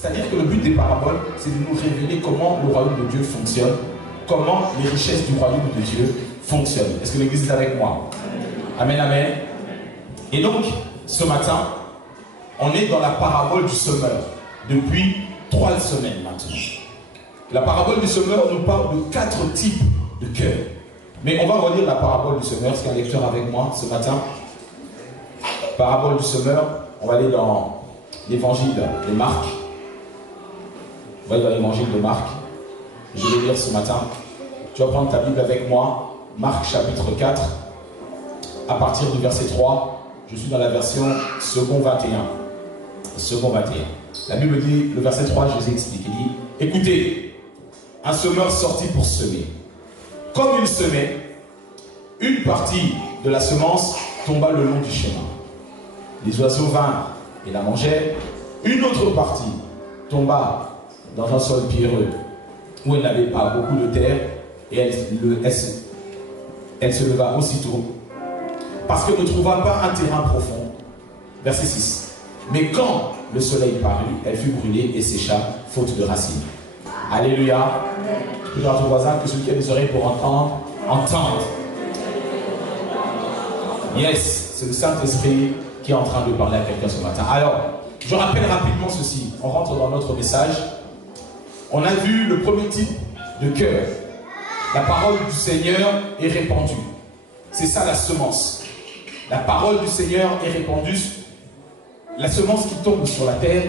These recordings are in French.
C'est-à-dire que le but des paraboles, c'est de nous révéler comment le royaume de Dieu fonctionne, comment les richesses du royaume de Dieu fonctionnent. Est-ce que l'Église est avec moi? Amen, amen. Et donc, ce matin, on est dans la parabole du semeur depuis 3 semaines maintenant. La parabole du semeur nous parle de 4 types de cœurs. Mais on va relire la parabole du semeur. Est-ce qu'il y a un lecteur avec moi ce matin? Parabole du semeur, on va aller dans l'évangile de Marc. On va aller dans l'évangile de Marc. Je vais lire ce matin. Tu vas prendre ta Bible avec moi. Marc chapitre 4. À partir du verset 3. Je suis dans la version second 21. Second 21. La Bible dit, le verset 3, je vous explique. Il dit, écoutez, un semeur sortit pour semer. Comme il semait, une partie de la semence tomba le long du chemin. Les oiseaux vinrent et la mangèrent. Une autre partie tomba dans un sol pierreux où elle n'avait pas beaucoup de terre et elle se leva aussitôt parce qu'elle ne trouva pas un terrain profond. Verset 6. Mais quand le soleil parut, elle fut brûlée et sécha, faute de racines. Alléluia. Tu peux dire à ton voisin que celui qui a des oreilles pour entendre, entende. Yes, c'est le Saint-Esprit qui est en train de parler à quelqu'un ce matin. Alors, je rappelle rapidement ceci. On rentre dans notre message. On a vu le premier type de cœur. La parole du Seigneur est répandue. C'est ça la semence. La parole du Seigneur est répandue. La semence qui tombe sur la terre,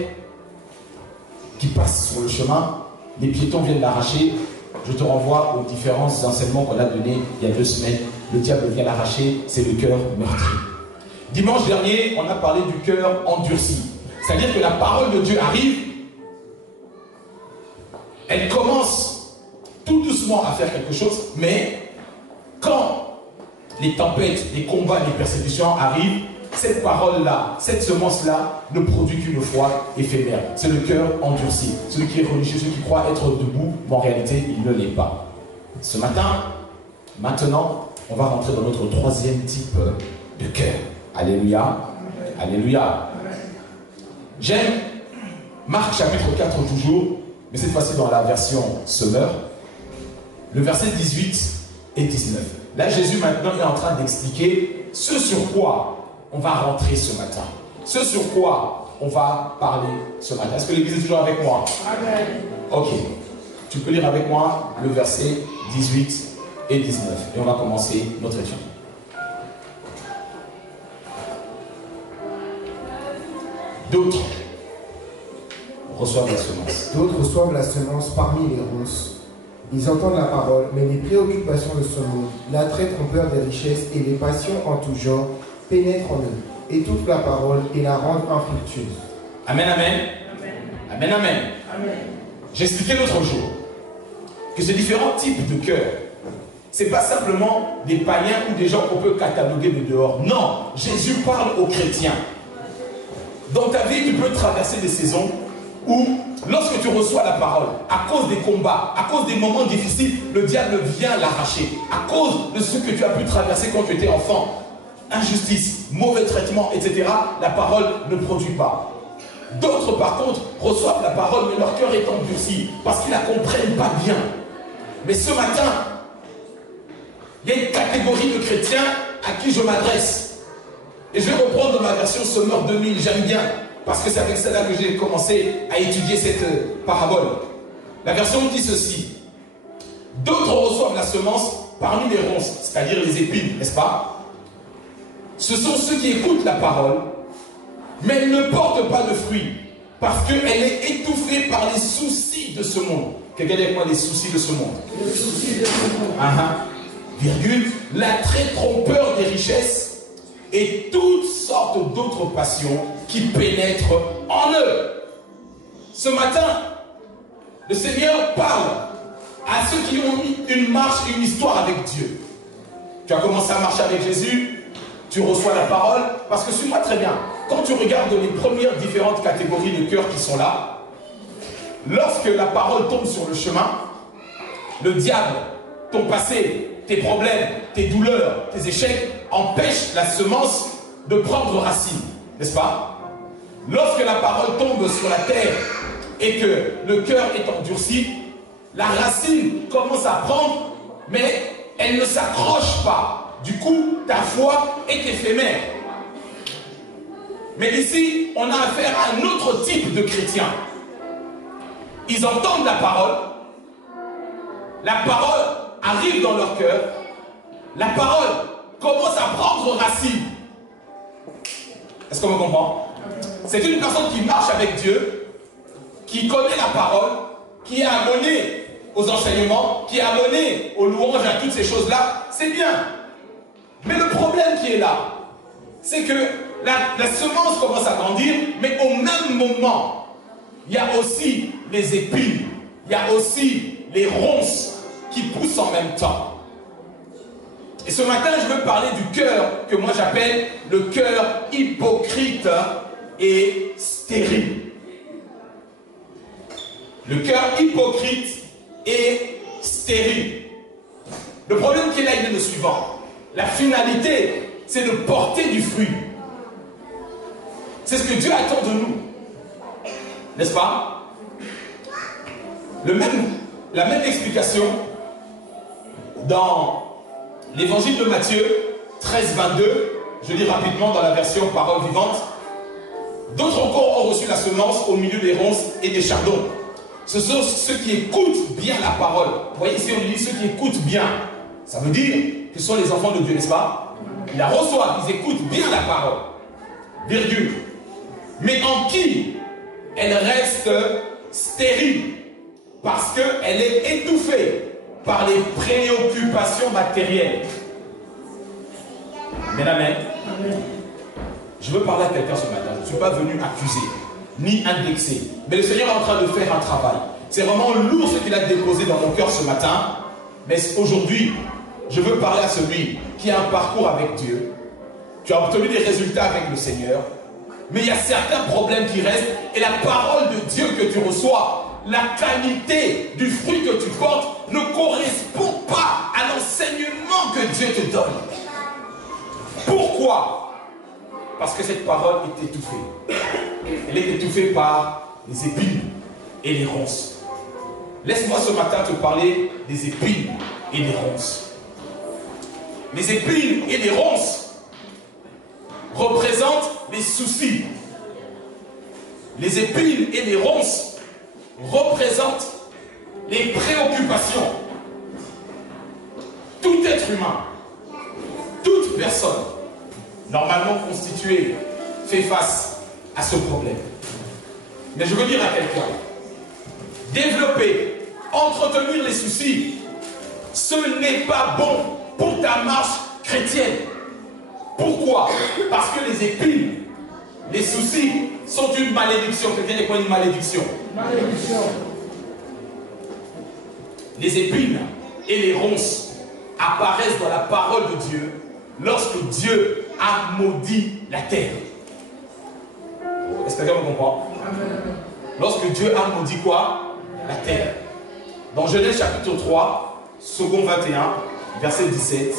qui passe sur le chemin, les piétons viennent l'arracher. Je te renvoie aux différents enseignements qu'on a donnés il y a 2 semaines. Le diable vient l'arracher, c'est le cœur meurtri. Dimanche dernier, on a parlé du cœur endurci. C'est-à-dire que la parole de Dieu arrive, elle commence tout doucement à faire quelque chose, mais quand les tempêtes, les combats, les persécutions arrivent, cette parole-là, cette semence-là ne produit qu'une foi éphémère. C'est le cœur endurci. Celui qui est religieux, celui qui croit être debout, mais en réalité, il ne l'est pas. Ce matin, maintenant, on va rentrer dans notre 3e type de cœur. Alléluia. Alléluia. J'aime Marc chapitre 4 toujours, mais cette fois-ci dans la version semeur, le verset 18 et 19. Là, Jésus maintenant est en train d'expliquer ce sur quoi on va rentrer ce matin. Ce sur quoi on va parler ce matin. Est-ce que l'Église est toujours avec moi? Amen. Ok. Tu peux lire avec moi le verset 18 et 19. Et on va commencer notre étude. D'autres reçoivent la semence. D'autres reçoivent la semence parmi les ronces. Ils entendent la parole, mais les préoccupations de ce monde, l'attrait trompeur des richesses et les passions en tout genre pénètrent en eux, étouffent la parole et la rendent infructueuse. Amen, amen. Amen, amen. Amen. J'expliquais l'autre jour que ces différents types de cœurs, ce n'est pas simplement des païens ou des gens qu'on peut cataloguer de dehors. Non, Jésus parle aux chrétiens. Dans ta vie, tu peux traverser des saisons où, lorsque tu reçois la parole, à cause des combats, à cause des moments difficiles, le diable vient l'arracher. À cause de ce que tu as pu traverser quand tu étais enfant, injustice, mauvais traitement, etc., la parole ne produit pas. D'autres, par contre, reçoivent la parole, mais leur cœur est endurci, parce qu'ils ne la comprennent pas bien. Mais ce matin, il y a une catégorie de chrétiens à qui je m'adresse. Et je vais reprendre ma version Semeur 2000, j'aime bien, parce que c'est avec celle-là que j'ai commencé à étudier cette parabole. La version dit ceci. D'autres reçoivent la semence parmi les ronces, c'est-à-dire les épines, n'est-ce pas? Ce sont ceux qui écoutent la parole, mais ils ne portent pas de fruits, parce qu'elle est étouffée par les soucis de ce monde. Quelqu'un dit avec moi les soucis de ce monde. Les soucis de ce monde. Virgule, l'attrait trompeur des richesses et toutes sortes d'autres passions qui pénètrent en eux. Ce matin, le Seigneur parle à ceux qui ont eu une marche, une histoire avec Dieu. Tu as commencé à marcher avec Jésus, tu reçois la parole, parce que suis-moi très bien, quand tu regardes les premières différentes catégories de cœurs qui sont là, lorsque la parole tombe sur le chemin, le diable, ton passé, tes problèmes, tes douleurs, tes échecs empêchent la semence de prendre racine, n'est-ce pas? Lorsque la parole tombe sur la terre et que le cœur est endurci, la racine commence à prendre, mais elle ne s'accroche pas. Du coup, ta foi est éphémère. Mais ici, on a affaire à un autre type de chrétiens. Ils entendent la parole arrive dans leur cœur, la parole commence à prendre racine. Est-ce qu'on me comprend? C'est une personne qui marche avec Dieu, qui connaît la parole, qui est abonné aux enseignements, qui est abonné aux louanges, à toutes ces choses-là. C'est bien. Mais le problème qui est là, c'est que la semence commence à grandir, mais au même moment, il y a aussi les épines, il y a aussi les ronces qui poussent en même temps. Et ce matin, je veux parler du cœur que moi j'appelle le cœur hypocrite et stérile. Le cœur hypocrite et stérile. Le problème qui est là, il est le suivant. La finalité, c'est de porter du fruit. C'est ce que Dieu attend de nous. N'est-ce pas? La même explication dans l'évangile de Matthieu 13, 22, je lis rapidement dans la version parole vivante. D'autres encore ont reçu la semence au milieu des ronces et des chardons. Ce sont ceux qui écoutent bien la parole. Vous voyez ici, on dit ceux qui écoutent bien. Ça veut dire que ce sont les enfants de Dieu, n'est-ce pas? Ils la reçoivent, ils écoutent bien la parole. Virgule. Mais en qui elle reste stérile parce qu'elle est étouffée par les préoccupations matérielles. Amen, amen. Je veux parler à quelqu'un ce matin. Je ne suis pas venu accuser, ni indexer. Mais le Seigneur est en train de faire un travail. C'est vraiment lourd ce qu'il a déposé dans mon cœur ce matin. Mais aujourd'hui, je veux parler à celui qui a un parcours avec Dieu. Tu as obtenu des résultats avec le Seigneur. Mais il y a certains problèmes qui restent. Et la parole de Dieu que tu reçois, la qualité du fruit que tu portes ne correspond pas à l'enseignement que Dieu te donne. Pourquoi? Parce que cette parole est étouffée. Elle est étouffée par les épines et les ronces. Laisse-moi ce matin te parler des épines et des ronces. Les épines et les ronces représentent les soucis. Les épines et les ronces représentent les préoccupations. Tout être humain, toute personne normalement constituée fait face à ce problème. Mais je veux dire à quelqu'un, développer, entretenir les soucis, ce n'est pas bon pour ta marche chrétienne. Pourquoi? Parce que les épines, les soucis sont une malédiction. Quelqu'un dit quoi une malédiction? Malédiction. Les épines et les ronces apparaissent dans la parole de Dieu lorsque Dieu a maudit la terre. Est-ce que quelqu'un me comprend? Lorsque Dieu a maudit quoi? La terre. Dans Genèse chapitre 3, second 21, verset 17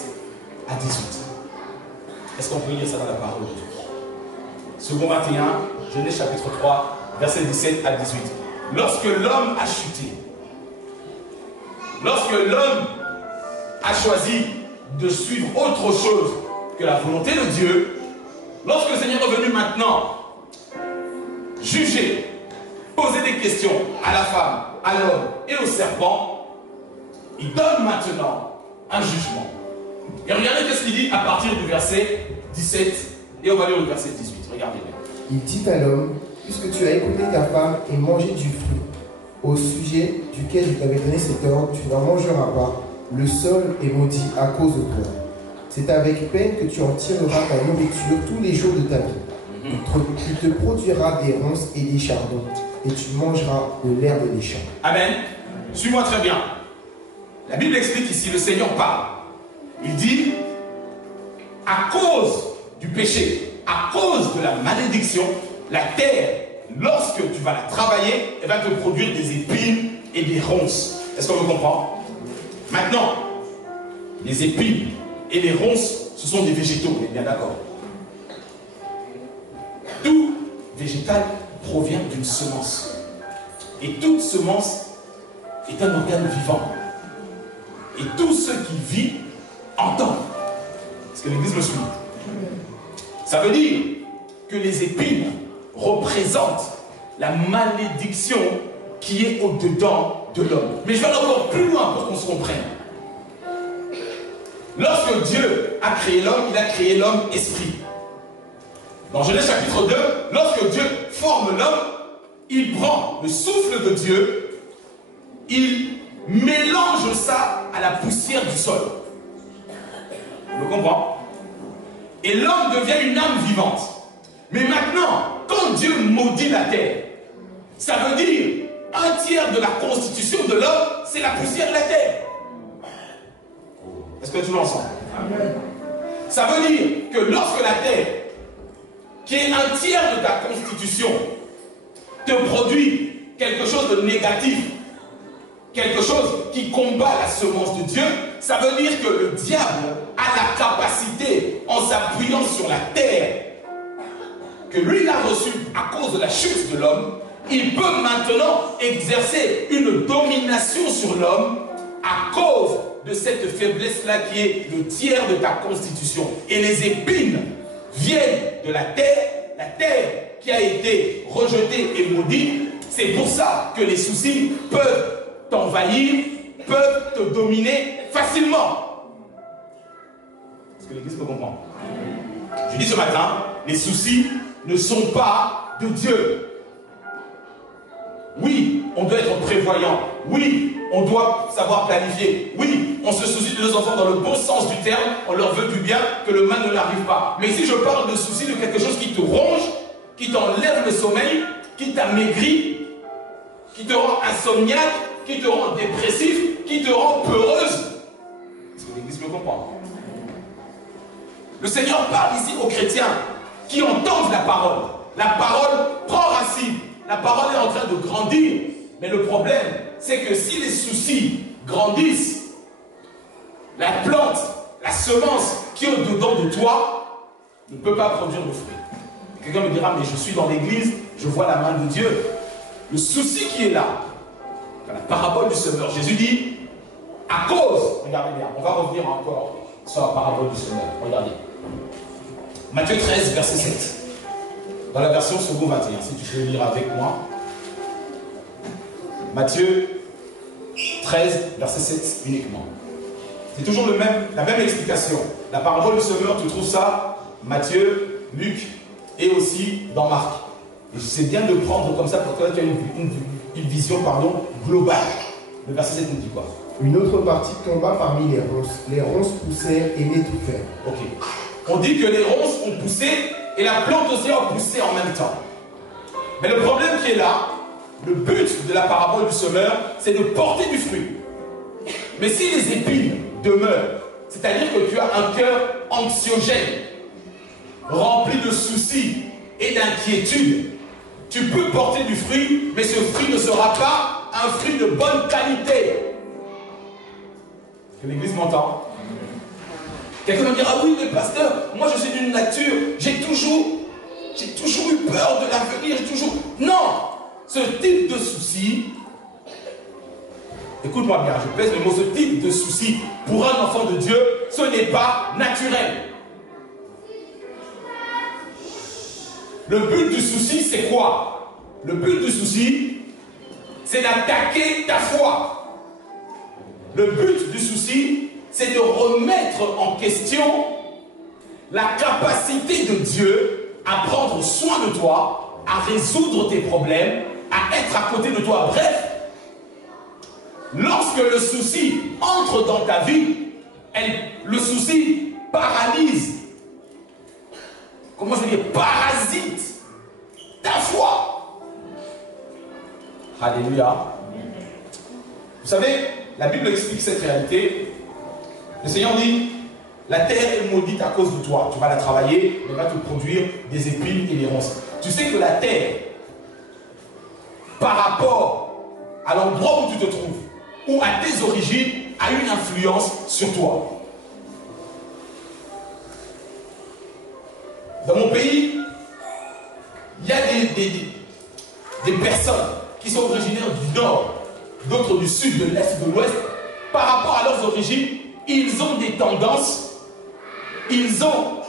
à 18. Est-ce qu'on peut lire ça dans la parole de Dieu? Second 21, Genèse chapitre 3, verset 17 à 18. Lorsque l'homme a chuté, lorsque l'homme a choisi de suivre autre chose que la volonté de Dieu, lorsque le Seigneur est venu maintenant juger, poser des questions à la femme, à l'homme et au serpent, il donne maintenant un jugement. Et regardez ce qu'il dit à partir du verset 17 et on va lire le verset 18. Regardez. Il dit à l'homme, puisque tu as écouté ta femme et mangé du fruit, au sujet duquel je t'avais donné cet ordre, tu n'en mangeras pas. Le sol est maudit à cause de toi. C'est avec peine que tu en tireras ta nourriture tous les jours de ta vie. Il te produira des ronces et des chardons, et tu mangeras de l'herbe des champs. Amen. Suis-moi très bien. La Bible explique ici, le Seigneur parle. Il dit, à cause du péché, à cause de la malédiction, la terre, lorsque tu vas la travailler, elle va te produire des épines et des ronces. Est-ce qu'on me comprend? Maintenant, les épines et les ronces, ce sont des végétaux, vous êtes bien d'accord? Tout végétal provient d'une semence. Et toute semence est un organe vivant. Et tout ce qui vit entend. Est-ce que l'Église me suit? Ça veut dire que les épines représentent la malédiction qui est au-dedans de l'homme. Mais je vais aller encore plus loin pour qu'on se comprenne. Lorsque Dieu a créé l'homme, il a créé l'homme esprit. Dans Genèse chapitre 2, lorsque Dieu forme l'homme, il prend le souffle de Dieu, il mélange ça à la poussière du sol. Vous comprenez? Et l'homme devient une âme vivante. Mais maintenant, quand Dieu maudit la terre, ça veut dire un tiers de la constitution de l'homme, c'est la poussière de la terre. Est-ce que tu l'entends? Amen. Ça veut dire que lorsque la terre, qui est un tiers de ta constitution, te produit quelque chose de négatif, quelque chose qui combat la semence de Dieu, ça veut dire que le diable a la capacité, en s'appuyant sur la terre que lui a reçue à cause de la chute de l'homme, il peut maintenant exercer une domination sur l'homme à cause de cette faiblesse-là qui est le tiers de ta constitution. Et les épines viennent de la terre qui a été rejetée et maudite. C'est pour ça que les soucis peuvent t'envahir, peuvent te dominer facilement. Est-ce que l'Église peut comprendre? Je dis ce matin, les soucis ne sont pas de Dieu. Oui, on doit être prévoyant. Oui, on doit savoir planifier. Oui, on se soucie de nos enfants dans le bon sens du terme. On leur veut du bien, que le mal ne l'arrive pas. Mais si je parle de soucis de quelque chose qui te ronge, qui t'enlève le sommeil, qui t'amaigrit, qui te rend insomniaque, qui te rend dépressif, qui te rend peureuse. Est-ce que l'Église me comprend? Le Seigneur parle ici aux chrétiens qui entendent la parole. La parole prend racine. La parole est en train de grandir. Mais le problème, c'est que si les soucis grandissent, la plante, la semence qui est au-dedans de toi ne peut pas produire de fruits. Quelqu'un me dira, mais je suis dans l'église, je vois la main de Dieu. Le souci qui est là, dans la parabole du semeur, Jésus dit, à cause, regardez bien, on va revenir encore sur la parabole du semeur. Regardez. Matthieu 13, verset 7. Dans la version second 21, si tu peux lire avec moi. Matthieu 13, verset 7 uniquement. C'est toujours la même explication. La parabole du semeur, tu trouves ça, Matthieu, Luc et aussi dans Marc. Et c'est bien de prendre comme ça pour que tu aies une vision globale. Le verset 7 nous dit quoi? Une autre partie tomba parmi les ronces. Les ronces poussèrent et l'étouffèrent. Ok. On dit que les ronces ont poussé et la plante aussi a poussé en même temps. Mais le problème qui est là, le but de la parabole du semeur, c'est de porter du fruit. Mais si les épines demeurent, c'est-à-dire que tu as un cœur anxiogène, rempli de soucis et d'inquiétudes, tu peux porter du fruit, mais ce fruit ne sera pas un fruit de bonne qualité. Que l'Église m'entend? Quelqu'un me dira, oui, mais pasteur, moi je suis d'une nature, j'ai toujours eu peur de l'avenir, Non! Ce type de souci, écoute-moi bien, je pèse mes mots, ce type de souci, pour un enfant de Dieu, ce n'est pas naturel. Le but du souci, c'est quoi? Le but du souci, c'est d'attaquer ta foi. Le but du souci, c'est de remettre en question la capacité de Dieu à prendre soin de toi, à résoudre tes problèmes, à être à côté de toi. Bref, lorsque le souci entre dans ta vie, le souci paralyse, comment je veux dire, parasite ta foi. Alléluia. Vous savez, la Bible explique cette réalité. Le Seigneur dit, la terre est maudite à cause de toi. Tu vas la travailler, elle va te produire des épines et des ronces. Tu sais que la terre, par rapport à l'endroit où tu te trouves, ou à tes origines, a une influence sur toi. Dans mon pays, il y a des personnes qui sont originaires du nord, d'autres du sud, de l'est, de l'ouest, par rapport à leurs origines, ils ont des tendances, ils ont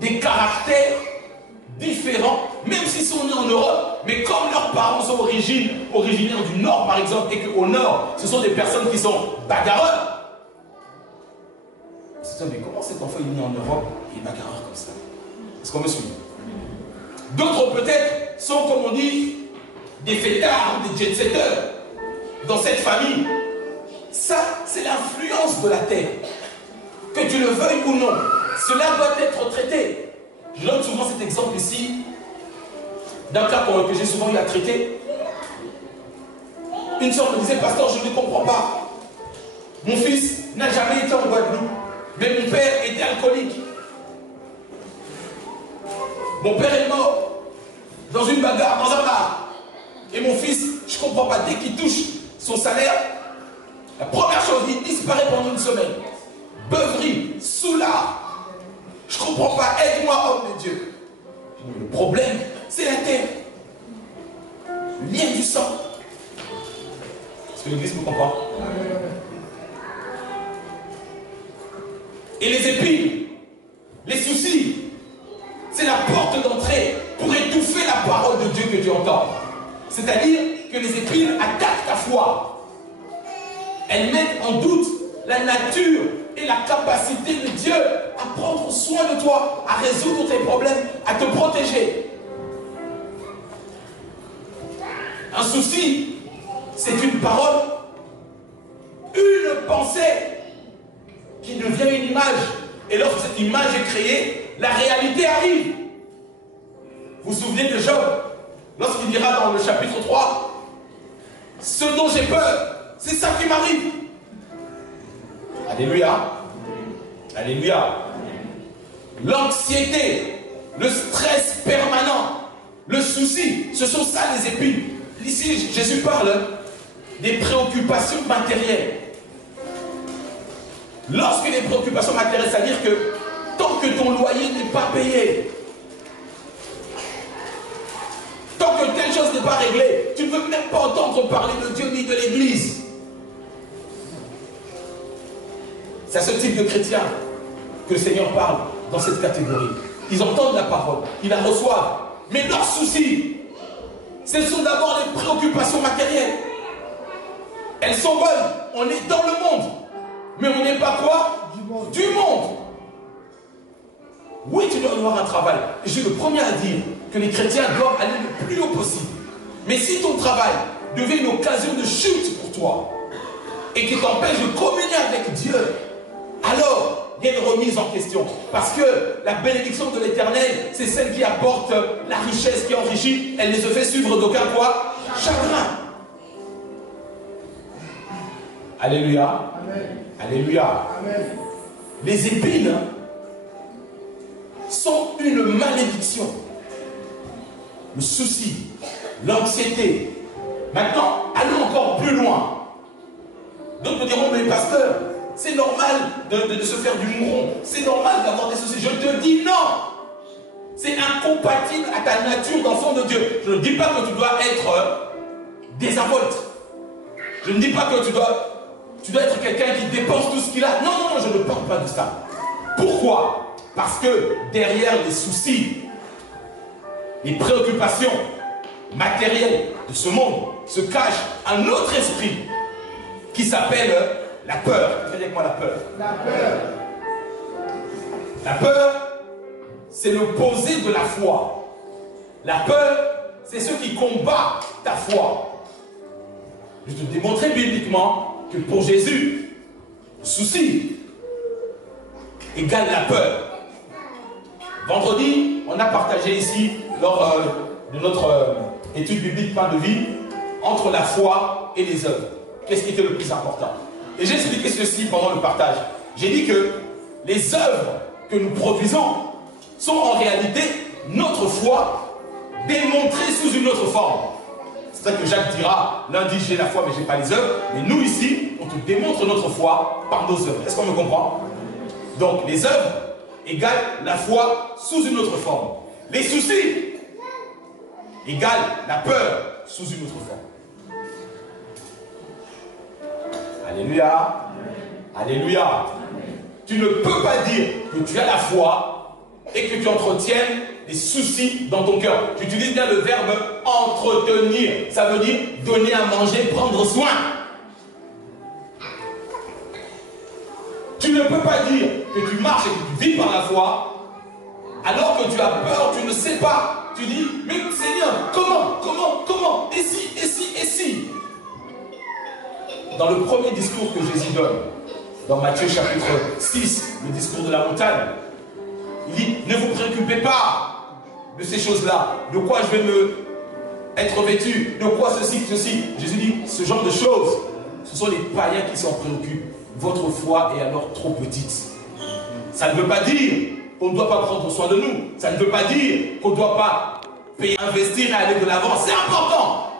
des caractères différents, même s'ils sont nés en Europe, mais comme leurs parents sont originaires du nord, par exemple, et qu'au nord, ce sont des personnes qui sont bagarreurs. Mais comment cet enfant est né en Europe et est bagarreur comme ça? Est-ce qu'on me suit? D'autres peut-être sont, comme on dit, des fêtards, des jet-setters dans cette famille. Ça, c'est l'influence de la terre. Que tu le veuilles ou non, cela doit être traité. Je donne souvent cet exemple ici, d'un cas que j'ai souvent eu à traiter. Une soeur me disait, pasteur, je ne comprends pas. Mon fils n'a jamais été en Guadeloupe, mais mon père était alcoolique. Mon père est mort dans une bagarre, dans un bar. Et mon fils, je ne comprends pas, dès qu'il touche son salaire, la première chose, il disparaît pendant une semaine. Beuverie, soulard. Je ne comprends pas, aide-moi, homme de Dieu. Le problème, c'est la terre. Le lien du sang. Est-ce que l'église me comprend? Et les épines, les soucis, c'est la porte d'entrée pour étouffer la parole de Dieu que tu entends. C'est-à-dire que les épines attaquent ta foi. Elles mettent en doute la nature et la capacité de Dieu à prendre soin de toi, à résoudre tes problèmes, à te protéger. Un souci, c'est une parole, une pensée qui devient une image. Et lorsque cette image est créée, la réalité arrive. Vous vous souvenez de Job, lorsqu'il dira dans le chapitre 3, « Ce dont j'ai peur, c'est ça qui m'arrive. » Alléluia. Alléluia. L'anxiété, le stress permanent, le souci, ce sont ça les épines. Ici, Jésus parle des préoccupations matérielles. Lorsque les préoccupations matérielles, c'est-à-dire que tant que ton loyer n'est pas payé, tant que telle chose n'est pas réglée, tu ne veux même pas entendre parler de Dieu ni de l'Église. C'est à ce type de chrétiens que le Seigneur parle dans cette catégorie. Ils entendent la parole, ils la reçoivent, mais leurs soucis, ce sont d'abord les préoccupations matérielles. Elles sont bonnes, on est dans le monde, mais on n'est pas quoi? Du monde. Oui, tu dois avoir un travail. Je suis le premier à dire que les chrétiens doivent aller le plus haut possible. Mais si ton travail devient une occasion de chute pour toi et qui t'empêche de communier avec Dieu, alors il y a une remise en question. Parce que la bénédiction de l'Éternel, c'est celle qui apporte la richesse, qui enrichit. Elle ne se fait suivre d'aucun quoi? Chagrin. Alléluia. Amen. Alléluia. Amen. Les épines sont une malédiction. Le souci, l'anxiété. Maintenant, allons encore plus loin. D'autres me diront, mais pasteur, c'est normal de se faire du mouron. C'est normal d'avoir des soucis. Je te dis non. C'est incompatible à ta nature d'enfant de Dieu. Je ne dis pas que tu dois être désinvolte. Je ne dis pas que tu dois être quelqu'un qui dépense tout ce qu'il a. Non, non, non, je ne parle pas de ça. Pourquoi? Parce que derrière les soucis, les préoccupations matérielles de ce monde se cache un autre esprit qui s'appelle la peur. Faites avec moi la peur. La peur. La peur, c'est l'opposé de la foi. La peur, c'est ce qui combat ta foi. Je te démontrer bibliquement que pour Jésus, le souci égale la peur. Vendredi, on a partagé ici, lors de notre étude biblique Pain de vie, entre la foi et les œuvres. Qu'est-ce qui était le plus important? Et j'ai expliqué ceci pendant le partage. J'ai dit que les œuvres que nous produisons sont en réalité notre foi démontrée sous une autre forme. C'est ça que Jacques dira, lundi j'ai la foi mais je n'ai pas les œuvres. Mais nous ici, on te démontre notre foi par nos œuvres. Est-ce qu'on me comprend? Donc les œuvres égale la foi sous une autre forme. Les soucis égale la peur sous une autre forme. Alléluia. Alléluia. Tu ne peux pas dire que tu as la foi et que tu entretiennes des soucis dans ton cœur. Tu utilises bien le verbe entretenir. Ça veut dire donner à manger, prendre soin. Tu ne peux pas dire que tu marches et que tu vis par la foi alors que tu as peur, tu ne sais pas. Tu dis, mais Seigneur, comment, et si. Dans le premier discours que Jésus donne, dans Matthieu chapitre 6, le discours de la montagne, il dit, ne vous préoccupez pas de ces choses-là. De quoi je vais être vêtu, de quoi ceci. Jésus dit, ce genre de choses, ce sont les païens qui s'en préoccupent. Votre foi est alors trop petite. Ça ne veut pas dire qu'on ne doit pas prendre soin de nous. Ça ne veut pas dire qu'on ne doit pas payer, investir et aller de l'avant. C'est important.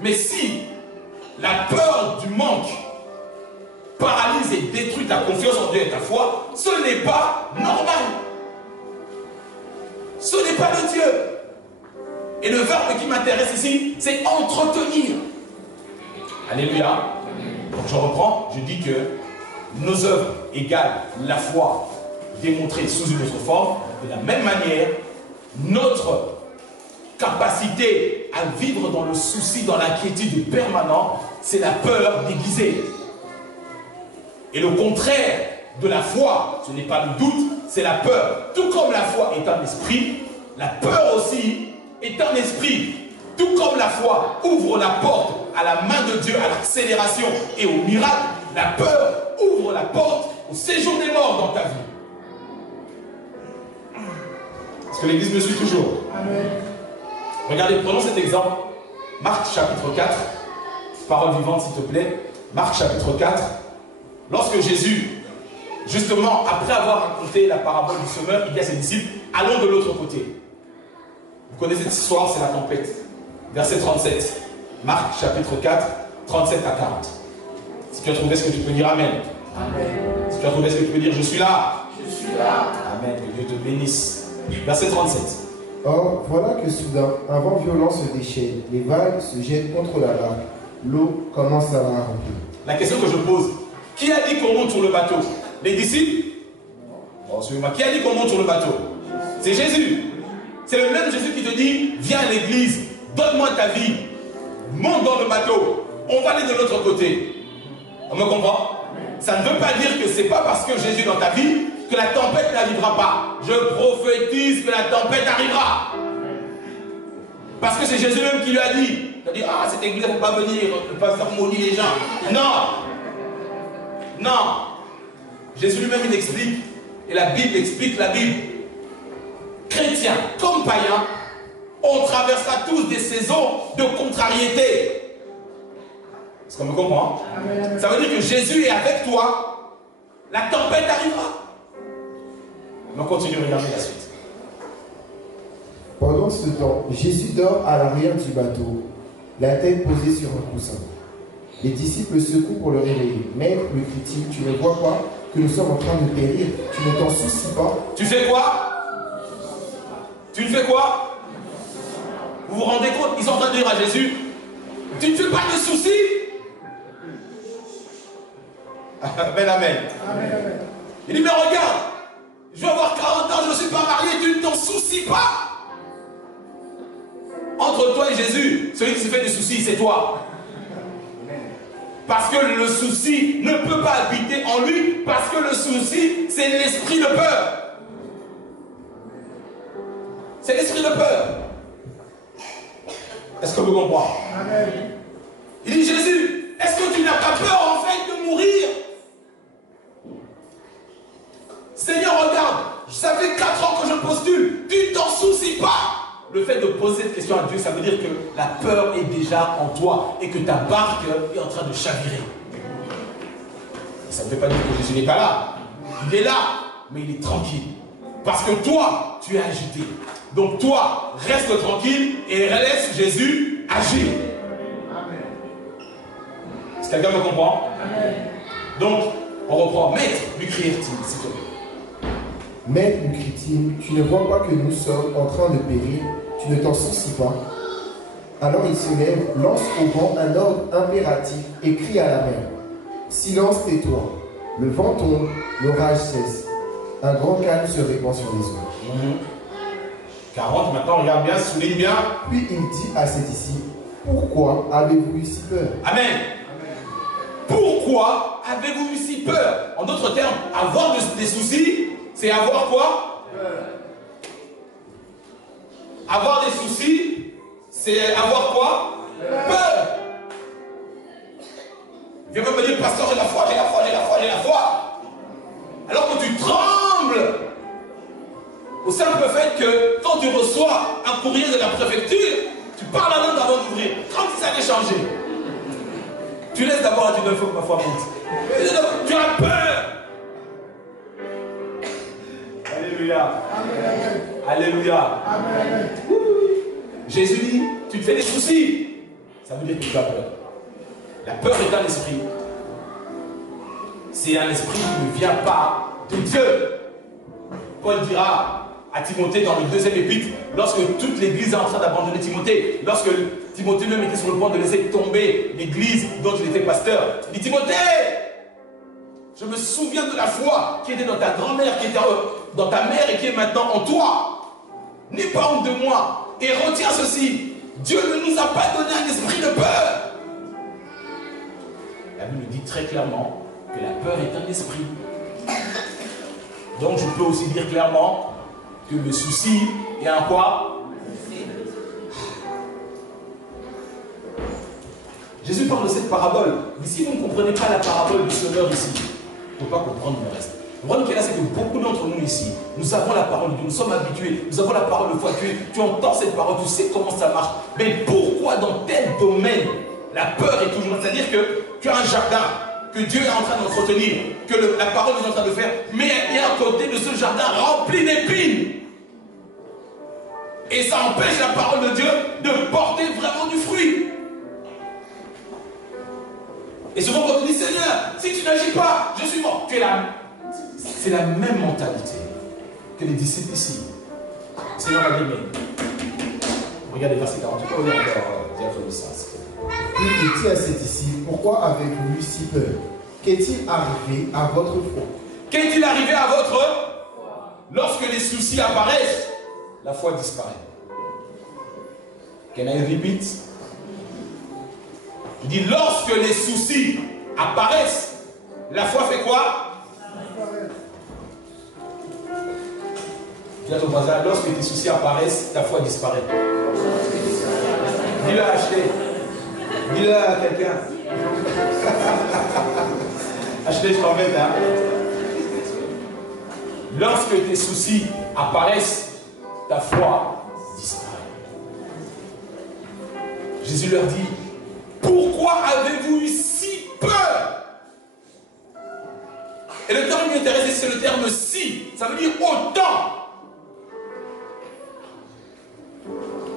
Mais si la peur du manque paralyse et détruit ta confiance en Dieu et ta foi, ce n'est pas normal. Ce n'est pas le Dieu. Et le verbe qui m'intéresse ici, c'est entretenir. Alléluia. Donc je reprends, je dis que nos œuvres égale la foi démontrée sous une autre forme. De la même manière, notre capacité à vivre dans le souci, dans l'inquiétude permanente, c'est la peur déguisée. Et le contraire de la foi, ce n'est pas le doute, c'est la peur. Tout comme la foi est un esprit, la peur aussi est un esprit. Tout comme la foi ouvre la porte à la main de Dieu, à l'accélération et au miracle, la peur ouvre la porte au séjour des morts dans ta vie. Est-ce que l'Église me suit toujours? Amen. Regardez, prenons cet exemple. Marc chapitre 4. Parole vivante, s'il te plaît. Marc chapitre 4. Lorsque Jésus, justement, après avoir raconté la parabole du semeur, il dit à ses disciples, allons de l'autre côté. Vous connaissez cette histoire, c'est la tempête. Verset 37. Marc chapitre 4, 37 à 40. Si tu as trouvé ce que tu peux dire Amen. Amen. Si tu as trouvé ce que tu peux dire, je suis là. Je suis là. Amen. Que Dieu te bénisse. Verset 37. Or, voilà que soudain, un vent violent se déchaîne, les vagues se jettent contre la barque, l'eau commence à la remplir. La question que je pose, qui a dit qu'on monte sur le bateau? Les disciples? Bon, suivez-moi. Qui a dit qu'on monte sur le bateau? C'est Jésus. C'est le même Jésus qui te dit, viens à l'église, donne-moi ta vie, monte dans le bateau, on va aller de l'autre côté. On me comprend? Ça ne veut pas dire que c'est pas parce que Jésus est dans ta vie que la tempête n'arrivera pas. Je prophétise que la tempête arrivera. Parce que c'est Jésus même qui lui a dit. Il a dit, ah, cette église ne peut pas venir, ne pas faire maudire les gens. Non. Jésus lui-même il explique, et la Bible explique la Bible. Chrétiens comme païens, on traversera tous des saisons de contrariété. Est-ce qu'on me comprend? Amen. Ça veut dire que Jésus est avec toi, la tempête arrivera. On continue, regardez la suite. Pendant ce temps, Jésus dort à l'arrière du bateau, la tête posée sur un coussin. Les disciples le secouent pour le réveiller. Maître, lui crie-t-il, tu ne vois pas que nous sommes en train de périr? Tu ne t'en soucies pas? Tu fais quoi? Tu ne fais quoi? Vous vous rendez compte? Ils sont en train de dire à Jésus, tu ne fais pas de soucis? Amen, amen. Il dit, mais regarde, je vais avoir 40 ans, je ne suis pas marié, tu ne t'en soucies pas? Entre toi et Jésus, celui qui se fait des soucis, c'est toi. Parce que le souci ne peut pas habiter en lui, parce que le souci, c'est l'esprit de peur. C'est l'esprit de peur. Est-ce que vous comprenez? Amen. Il dit, Jésus, est-ce que tu n'as pas peur en fait de mourir? Seigneur, regarde, ça fait 4 ans que je postule, tu ne t'en soucies pas. Le fait de poser cette question à Dieu, ça veut dire que la peur est déjà en toi et que ta barque est en train de chavirer. Ça ne veut pas dire que Jésus n'est pas là. Il est là, mais il est tranquille. Parce que toi, tu es agité. Donc toi, reste tranquille et laisse Jésus agir. Est-ce que quelqu'un me comprend? Donc, on reprend. Maître, lui criait-il, s'il te plaît. Maître, lui crie-t-il, tu ne vois pas que nous sommes en train de périr? Tu ne t'en soucies pas? Alors il se lève, lance au vent un ordre impératif et crie à la mer. Silence, tais-toi. Le vent tombe, l'orage cesse. Un grand calme se répand sur les eaux. 40, maintenant, regarde bien, souligne bien. Puis il dit à ses disciples, pourquoi avez-vous eu si peur? Amen. Pourquoi avez-vous eu si peur? En d'autres termes, avoir des soucis, c'est avoir quoi? Peur. Avoir des soucis, c'est avoir quoi? Peur. Viens même me dire, pasteur, j'ai la foi, j'ai la foi, j'ai la foi, j'ai la foi. Alors que tu trembles au simple fait que quand tu reçois un courrier de la préfecture, tu parles la langue avant d'ouvrir, comme si ça allait changer. Tu laisses d'abord à Dieu, il faut que ma foi monte. Tu as peur. Alléluia. Amen. Alléluia. Amen. Jésus dit, tu te fais des soucis. Ça veut dire que tu as peur. La peur est un esprit. C'est un esprit qui ne vient pas de Dieu. Paul dira à Timothée dans le 2e épître, lorsque toute l'église est en train d'abandonner Timothée, lorsque Timothée même était sur le point de laisser tomber l'église dont il était pasteur, il dit, Timothée, je me souviens de la foi qui était dans ta grand-mère, qui était dans ta mère et qui est maintenant en toi. N'aie pas honte de moi et retiens ceci, Dieu ne nous a pas donné un esprit de peur. La Bible dit très clairement que la peur est un esprit. Donc je peux aussi dire clairement que le souci est un quoi? Jésus parle de cette parabole. Mais si vous ne comprenez pas la parabole du semeur ici, il ne faut pas comprendre le reste. Le problème qu'il y a, c'est que beaucoup d'entre nous ici, nous avons la parole de Dieu, nous sommes habitués, nous avons la parole de foi, tu entends cette parole, tu sais comment ça marche. Mais pourquoi dans tel domaine, la peur est toujours là? C'est-à-dire que tu as un jardin que Dieu est en train d'entretenir, que la parole est en train de faire, mais il y a à côté de ce jardin rempli d'épines. Et ça empêche la parole de Dieu de porter vraiment du fruit. Et souvent quand on dit, Seigneur, si tu n'agis pas, je suis mort. Tu es là. C'est la même mentalité que les disciples ici. Seigneur a dit, mais regardez verset 48. Oh, Puis il dit à ses disciples, pourquoi avez-vous eu si peur? Qu'est-il arrivé à votre foi? Qu'est-il arrivé à votre foi? Lorsque les soucis apparaissent, la foi disparaît. Can I repeat? Il dit, lorsque les soucis apparaissent, la foi fait quoi? Dis à ton voisin, lorsque tes soucis apparaissent, ta foi disparaît. Dis-le à Ashley. Dis-le à quelqu'un. Ashley, je t'embête, hein. Lorsque tes soucis apparaissent, ta foi disparaît. Jésus leur dit, pourquoi avez-vous eu si peur? Et le terme qui m'intéresse, c'est le terme si. Ça veut dire autant.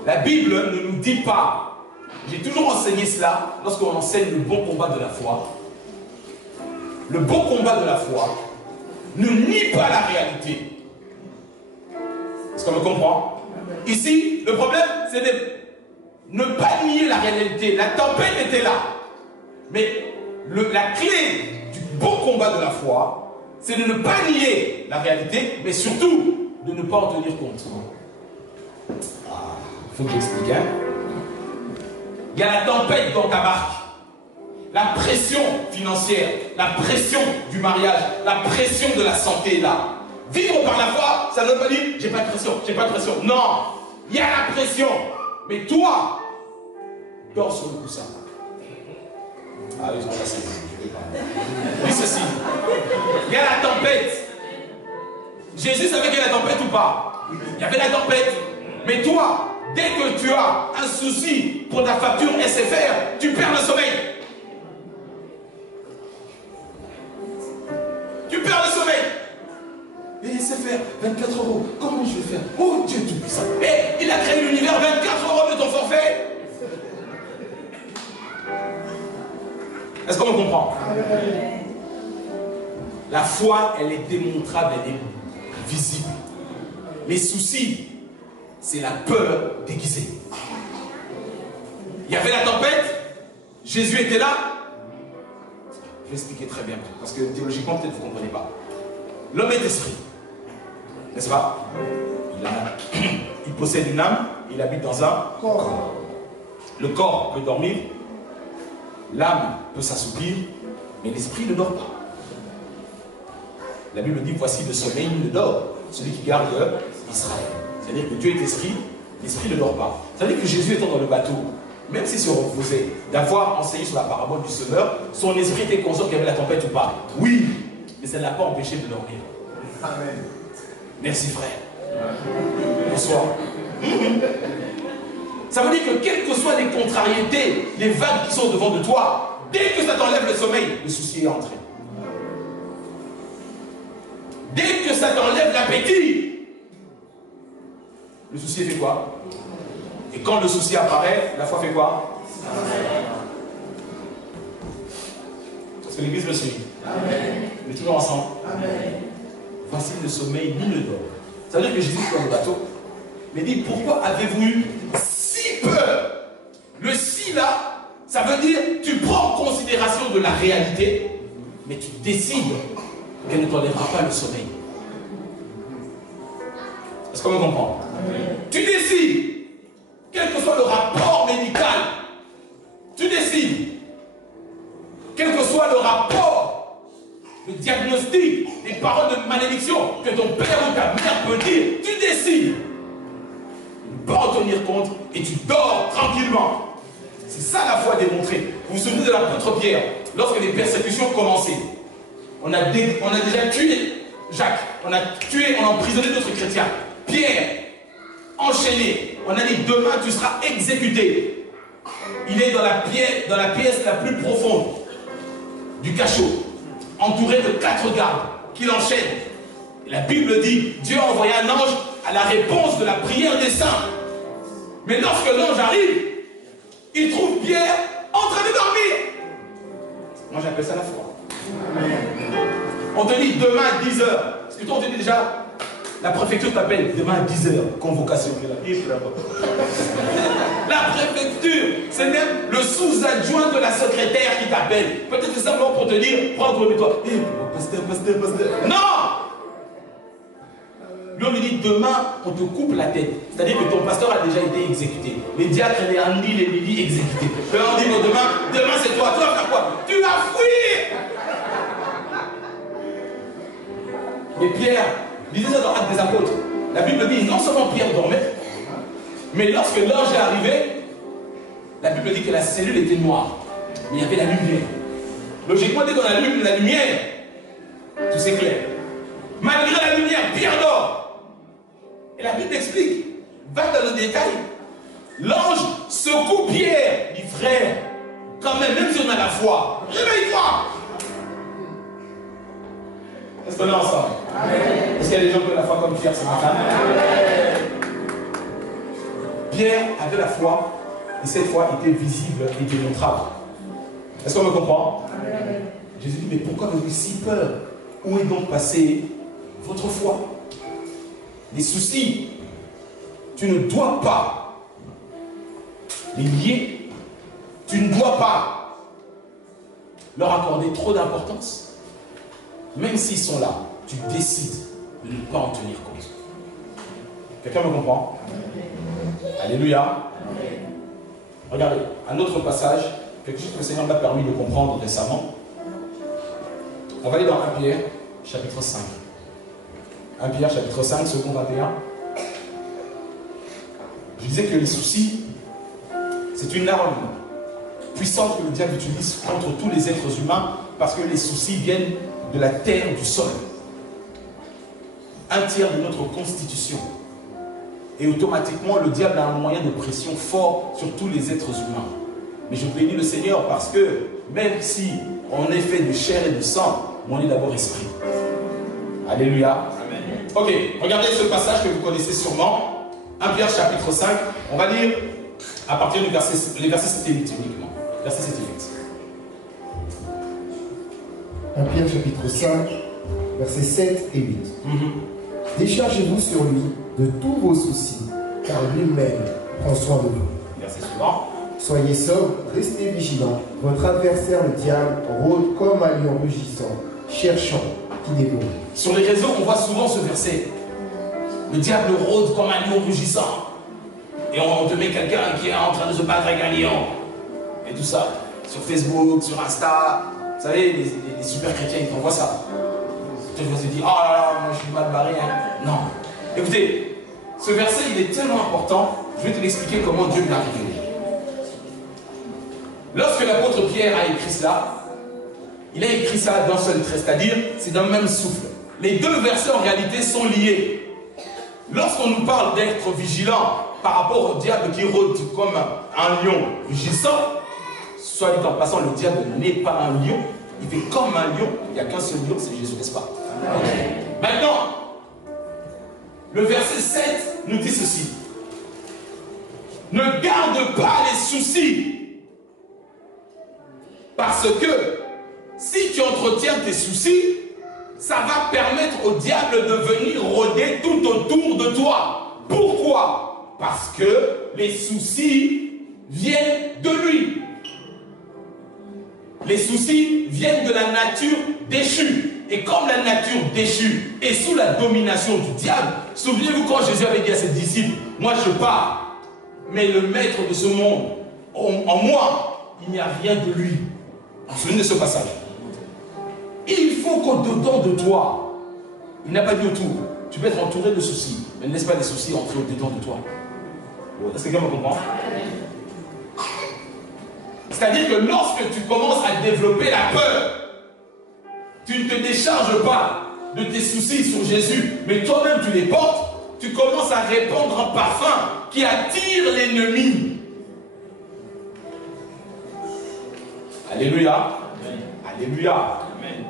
La Bible ne nous dit pas, j'ai toujours enseigné cela lorsqu'on enseigne le bon combat de la foi. Le bon combat de la foi ne nie pas la réalité. Est-ce qu'on me comprend? Ici, le problème, c'est de ne pas nier la réalité. La tempête était là. Mais la clé du bon combat de la foi, c'est de ne pas nier la réalité, mais surtout de ne pas en tenir compte. Il faut que j'explique. Hein? Il y a la tempête dans ta barque. La pression financière, la pression du mariage, la pression de la santé est là. Vivre par la foi, ça ne veut pas dire j'ai pas de pression, j'ai pas de pression. Non, il y a la pression. Mais toi, dors sur le coussin. Ah oui, je vais passer. Dis ceci. Il y a la tempête. Jésus savait qu'il y a la tempête ou pas? Il y avait la tempête. Mais toi, dès que tu as un souci pour ta facture SFR, tu perds le sommeil. Tu perds le sommeil. Et SFR, 24 €. Comment je vais faire? Oh Dieu tout-puissant. Et il a créé l'univers, 24 € de ton forfait. Est-ce qu'on me comprend? La foi, elle est démontrable, elle est visible. Les soucis, c'est la peur déguisée. Il y avait la tempête, Jésus était là. Je vais expliquer très bien, parce que théologiquement, peut-être vous ne comprenez pas. L'homme est esprit, n'est-ce pas? Il possède une âme, il habite dans un corps. Le corps peut dormir, l'âme peut s'assoupir, mais l'esprit ne dort pas. La Bible dit, voici le sommeil, il ne dort, celui qui garde Israël. C'est-à-dire que Dieu est esprit, l'esprit ne dort pas. C'est-à-dire que Jésus étant dans le bateau, même s'il se reposait d'avoir enseigné sur la parabole du semeur, son esprit était conscient qu'il y avait la tempête ou pas. Oui, mais ça ne l'a pas empêché de dormir. Amen. Merci frère. Bonsoir. Ça veut dire que quelles que soient les contrariétés, les vagues qui sont devant de toi, dès que ça t'enlève le sommeil, le souci est entré. Dès que ça t'enlève l'appétit, le souci fait quoi? Et quand le souci apparaît, la foi fait quoi? Parce que l'église le suit. Amen. On est toujours ensemble. Amen. Voici le sommeil, ni le dort. Ça veut dire que Jésus est dans le bateau. Mais dit, pourquoi avez-vous eu si peur? Le si là, ça veut dire, tu prends en considération de la réalité, mais tu décides qu'elle ne t'enlèvera pas le sommeil. Est-ce qu'on me comprend? Tu décides, quel que soit le rapport médical, tu décides, quel que soit le rapport, le diagnostic, les paroles de malédiction que ton père ou ta mère peut dire, tu décides de ne pas en tenir compte et tu dors tranquillement. C'est ça la foi démontrée. Vous vous souvenez de l'apôtre Pierre, lorsque les persécutions commençaient, on a déjà tué Jacques, on a emprisonné d'autres chrétiens. Pierre, enchaîné, on a dit demain tu seras exécuté. Il est dans la pièce la plus profonde du cachot, entouré de 4 gardes qui l'enchaînent. Et la Bible dit, Dieu a envoyé un ange à la réponse de la prière des saints. Mais lorsque l'ange arrive, il trouve Pierre en train de dormir. Moi j'appelle ça la foi. On te dit demain à 10h. Est-ce que toi on te dit déjà, la préfecture t'appelle demain à 10h, convocation. La préfecture, c'est même le sous-adjoint de la secrétaire qui t'appelle. Peut-être que simplement pour te dire, prends toi, toi. Pasteur. Non! Lui on lui dit demain on te coupe la tête. C'est-à-dire que ton pasteur a déjà été exécuté. Les diacres, les Andy, les Lili exécutés. Mais on dit bon, demain c'est toi. Tu vas faire quoi? Tu vas fuir! Et Pierre disait ça dans Actes des Apôtres. La Bible dit non seulement Pierre dormait, mais lorsque l'ange est arrivé, la Bible dit que la cellule était noire. Mais il y avait la lumière. Logiquement, dès qu'on allume la lumière, tout s'éclaire. Malgré la lumière, Pierre dort. Et la Bible explique, va dans le détail. L'ange secoue Pierre, dit frère, quand même si on a la foi, réveille-toi. Est-ce qu'on est ensemble? Est-ce qu'il y a des gens qui ont la foi comme Pierre ce matin? Pierre avait la foi, et cette foi était visible et démontrable. Est-ce qu'on me comprend? Jésus dit, mais pourquoi avez-vous si peur? Où est donc passée votre foi? Les soucis, tu ne dois pas les lier. Tu ne dois pas leur accorder trop d'importance. Même s'ils sont là, tu décides de ne pas en tenir compte. Quelqu'un me comprend? Alléluia. Regardez, un autre passage, quelque chose que le Seigneur m'a permis de comprendre récemment. On va aller dans 1 Pierre, chapitre 5. 1 Pierre, chapitre 5, second 21. Je disais que les soucis, c'est une arme puissante que le diable utilise contre tous les êtres humains parce que les soucis viennent de la terre, du sol. Un tiers de notre constitution. Et automatiquement, le diable a un moyen de pression fort sur tous les êtres humains. Mais je bénis le Seigneur parce que même si on est fait de chair et de sang, on est d'abord esprit. Alléluia. Amen. Ok, regardez ce passage que vous connaissez sûrement. 1 Pierre chapitre 5. On va lire à partir du les versets 7 et 8 uniquement. Versets 7 et 8. 1 Pierre chapitre 5, versets 7 et 8. Déchargez-vous sur lui de tous vos soucis, car lui-même prend soin de vous. Verset suivant. Soyez sobres, restez vigilants. Votre adversaire, le diable, rôde comme un lion rugissant, cherchant qui dévorer. Sur les réseaux, on voit souvent ce verset. Le diable rôde comme un lion rugissant. Et on te met quelqu'un qui est en train de se battre avec un lion. Et tout ça. Sur Facebook, sur Insta. Vous savez, les super chrétiens, ils t'envoient ça. Tu vas se dire, oh là là, moi je suis mal barré. Hein. Non. Écoutez, ce verset, il est tellement important. Je vais te l'expliquer comment Dieu l'a révélé. Lorsque l'apôtre Pierre a écrit cela, il a écrit ça d'un seul trait, c'est-à-dire, c'est d'un même souffle. Les deux versets en réalité sont liés. Lorsqu'on nous parle d'être vigilant par rapport au diable qui rôde comme un lion rugissant, soit dit en passant, le diable n'est pas un lion, il fait comme un lion, il n'y a qu'un seul lion, c'est Jésus, n'est-ce pas? Maintenant, le verset 7 nous dit ceci. Ne garde pas les soucis. Parce que si tu entretiens tes soucis, ça va permettre au diable de venir rôder tout autour de toi. Pourquoi? Parce que les soucis viennent de lui. Les soucis viennent de la nature déchue. Et comme la nature déchue est sous la domination du diable, souvenez-vous quand Jésus avait dit à ses disciples, moi je pars, mais le maître de ce monde, en moi, il n'y a rien de lui. Vous vous souvenez de ce passage? Il faut qu'au-dedans de toi, il n'a pas dit autour, tu peux être entouré de soucis, mais ne laisse pas les soucis entrer au-dedans de toi. Est-ce que quelqu'un me comprend? C'est-à-dire que lorsque tu commences à développer la peur, tu ne te décharges pas de tes soucis sur Jésus, mais toi-même tu les portes, tu commences à répandre un parfum qui attire l'ennemi. Alléluia. Amen. Alléluia. Amen.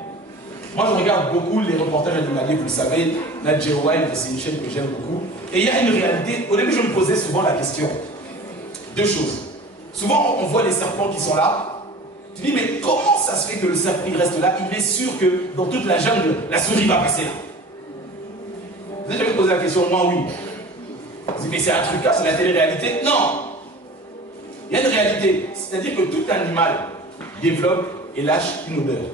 Moi je regarde beaucoup les reportages animaliers, vous le savez, Nat Geo Wild, c'est une chaîne que j'aime beaucoup. Et il y a une réalité, au début je me posais souvent la question. Deux choses. Souvent on voit les serpents qui sont là. Tu dis mais comment ça se fait que le serpent il reste là? Il est sûr que dans toute la jungle, la souris va passer là. Vous avez jamais posé la question? Moi oui. Vous dites mais c'est un truc là, c'est la télé-réalité? Non. Il y a une réalité, c'est-à-dire que tout animal développe et lâche une odeur.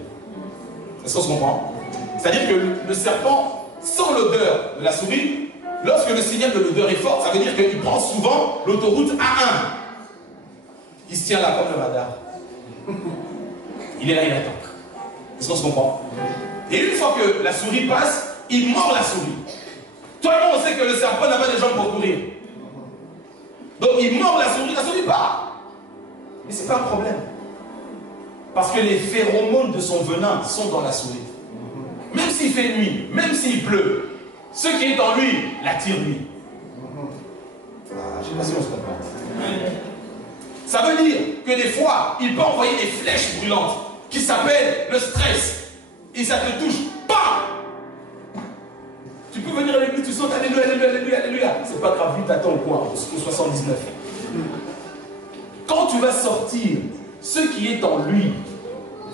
Est-ce qu'on se comprend? C'est-à-dire que le serpent sent l'odeur de la souris. Lorsque le signal de l'odeur est fort, ça veut dire qu'il prend souvent l'autoroute A1. Il se tient là comme le radar. Il est là, il attend. Est-ce qu'on se comprend? Et une fois que la souris passe, il mord la souris. Toi et moi, on sait que le serpent n'a pas de jambes pour courir. Donc il mord la souris part. Mais ce n'est pas un problème. Parce que les phéromones de son venin sont dans la souris. Même s'il fait nuit, même s'il pleut, ce qui est en lui l'attire lui. Je ne sais pas si on se comprend. Ça veut dire que des fois, il peut envoyer des flèches brûlantes qui s'appellent le stress. Et ça te touche. Bam! Tu peux venir avec lui, tu sautes, alléluia, alléluia, alléluia, alléluia. C'est pas grave, lui t'attend au coin, au 79. Quand tu vas sortir, ce qui est en lui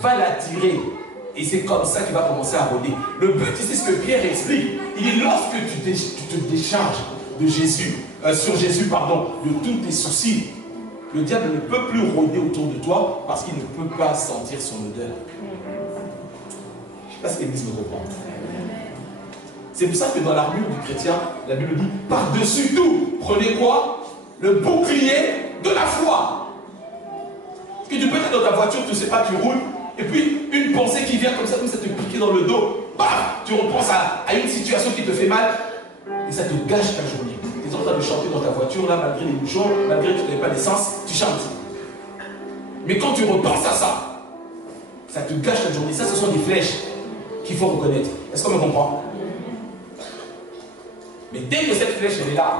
va l'attirer. Et c'est comme ça qu'il va commencer à rôder. Le but ici, c'est ce que Pierre explique. Il dit, lorsque tu te décharges de Jésus, sur Jésus, de tous tes soucis, le diable ne peut plus rôder autour de toi parce qu'il ne peut pas sentir son odeur. Je ne sais pas si l'Église me comprend. C'est pour ça que dans l'armure du chrétien, la Bible dit, par-dessus tout, prenez quoi? Le bouclier de la foi. Parce que tu peux être dans ta voiture, tu ne sais pas, tu roules, et puis une pensée qui vient comme ça te piquer dans le dos, bam, tu repenses à une situation qui te fait mal, et ça te gâche ta journée. Tu es en train de chanter dans ta voiture, là, malgré les bouchons, malgré que tu n'avais pas d'essence, tu chantes. Mais quand tu repenses à ça, ça te gâche ta journée. Ça, ce sont des flèches qu'il faut reconnaître. Est-ce qu'on me comprend? Mais dès que cette flèche elle est là,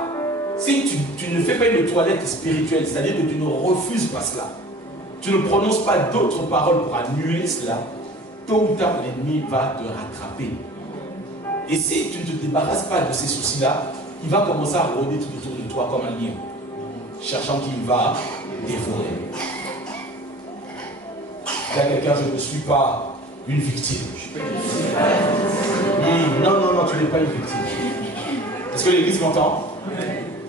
si tu ne fais pas une toilette spirituelle, c'est-à-dire que tu ne refuses pas cela, tu ne prononces pas d'autres paroles pour annuler cela, tôt ou tard l'ennemi va te rattraper. Et si tu ne te débarrasses pas de ces soucis-là, il va commencer à rôder tout autour de toi comme un lion, cherchant qui va dévorer. Il y a quelqu'un, je ne suis pas une victime. Non, tu n'es pas une victime. Est-ce que l'Église m'entend?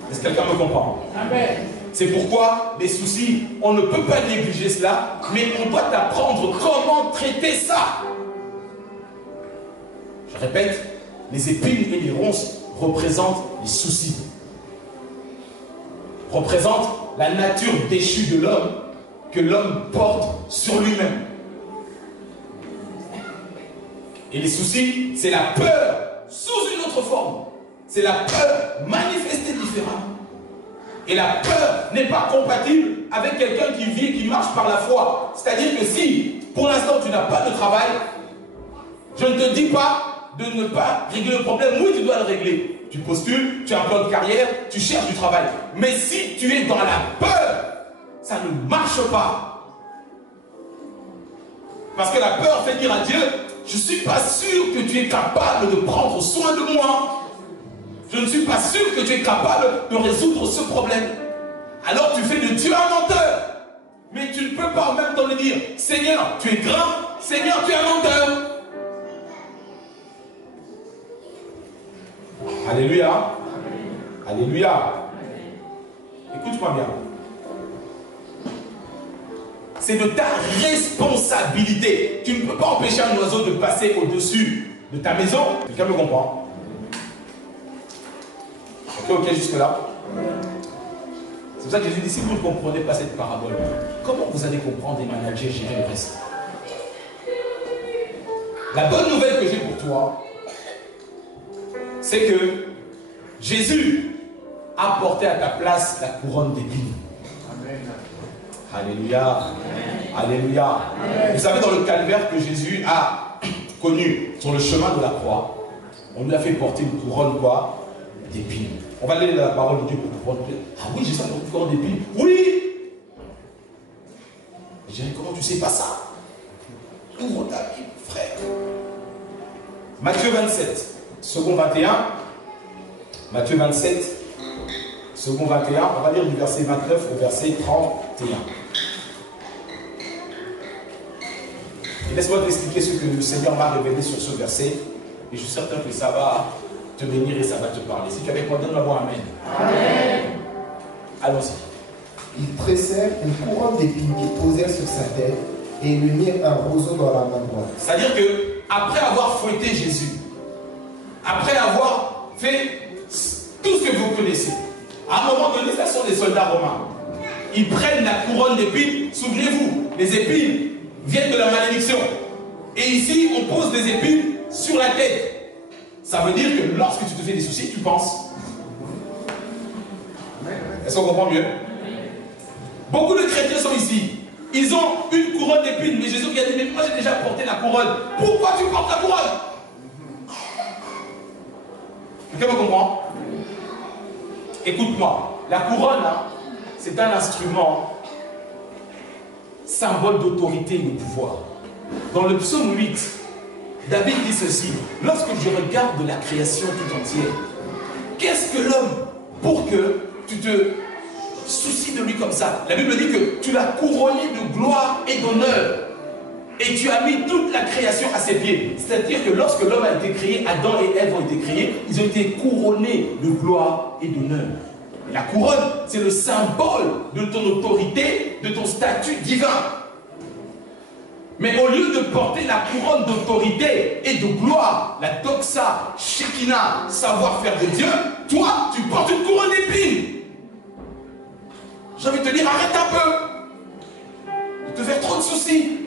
Est-ce que quelqu'un me comprend? Amen. C'est pourquoi les soucis, on ne peut pas négliger cela, mais on doit apprendre comment traiter ça. Je répète, les épines et les ronces représentent les soucis. Représentent la nature déchue de l'homme que l'homme porte sur lui-même. Et les soucis, c'est la peur sous une autre forme. C'est la peur manifestée différemment. Et la peur n'est pas compatible avec quelqu'un qui vit et qui marche par la foi. C'est-à-dire que si, pour l'instant, tu n'as pas de travail, je ne te dis pas de ne pas régler le problème. Oui, tu dois le régler. Tu postules, tu as un plan de carrière, tu cherches du travail. Mais si tu es dans la peur, ça ne marche pas. Parce que la peur fait dire à Dieu, je ne suis pas sûr que tu es capable de prendre soin de moi. Je ne suis pas sûr que tu es capable de résoudre ce problème. Alors tu fais de Dieu un menteur. Mais tu ne peux pas en même temps lui dire, Seigneur, tu es grand, Seigneur, tu es un menteur. Alléluia. Alléluia. Écoute-moi bien. C'est de ta responsabilité. Tu ne peux pas empêcher un oiseau de passer au-dessus de ta maison. Quelqu'un me comprend? Ok, jusque-là. C'est pour ça que Jésus dit, si vous ne comprenez pas cette parabole, comment vous allez comprendre et manager, gérer le reste? La bonne nouvelle que j'ai pour toi, c'est que Jésus a porté à ta place la couronne d'épines. Alléluia. Alléluia. Amen. Vous savez, dans le calvaire que Jésus a connu sur le chemin de la croix, on lui a fait porter une couronne quoi? D'épines. On va lire la parole de Dieu pour comprendre. Ah oui, j'ai ça dans une couronne d'épines. Oui. Je dirais, comment tu sais pas ça? Ouvre ta Bible, frère. Matthieu 27, second 21. Matthieu 27, second 21. On va lire du verset 29 au verset 31. Et laisse-moi t'expliquer ce que le Seigneur m'a révélé sur ce verset. Et je suis certain que ça va te bénir et ça va te parler. Si tu es avec moi, donne-moi un amen. Amen. Allons-y. Ils tressèrent une couronne d'épines qu'ils posèrent sur sa tête et lui mirent un roseau dans la main droite. C'est-à-dire que après avoir fouetté Jésus, après avoir fait tout ce que vous connaissez, à un moment donné, ce sont des soldats romains. Ils prennent la couronne d'épines. Souvenez-vous, les épines viennent de la malédiction. Et ici, on pose des épines sur la tête. Ça veut dire que lorsque tu te fais des soucis, tu penses. Est-ce qu'on comprend mieux? Beaucoup de chrétiens sont ici. Ils ont une couronne d'épines. Mais Jésus a dit, mais moi j'ai déjà porté la couronne. Pourquoi tu portes la couronne? Quelqu'un me comprend? Écoute-moi. La couronne, hein, c'est un instrument symbole d'autorité et de pouvoir. Dans le psaume 8, David dit ceci: lorsque je regarde la création tout entière, qu'est-ce que l'homme pour que tu te soucies de lui comme ça? La Bible dit que tu l'as couronné de gloire et d'honneur et tu as mis toute la création à ses pieds. C'est-à-dire que lorsque l'homme a été créé, Adam et Ève ont été créés, ils ont été couronnés de gloire et d'honneur. La couronne, c'est le symbole de ton autorité, de ton statut divin. Mais au lieu de porter la couronne d'autorité et de gloire, la doxa, Shekinah, savoir-faire de Dieu, toi, tu portes une couronne d'épines. J'ai envie de te dire, arrête un peu de te faire trop de soucis.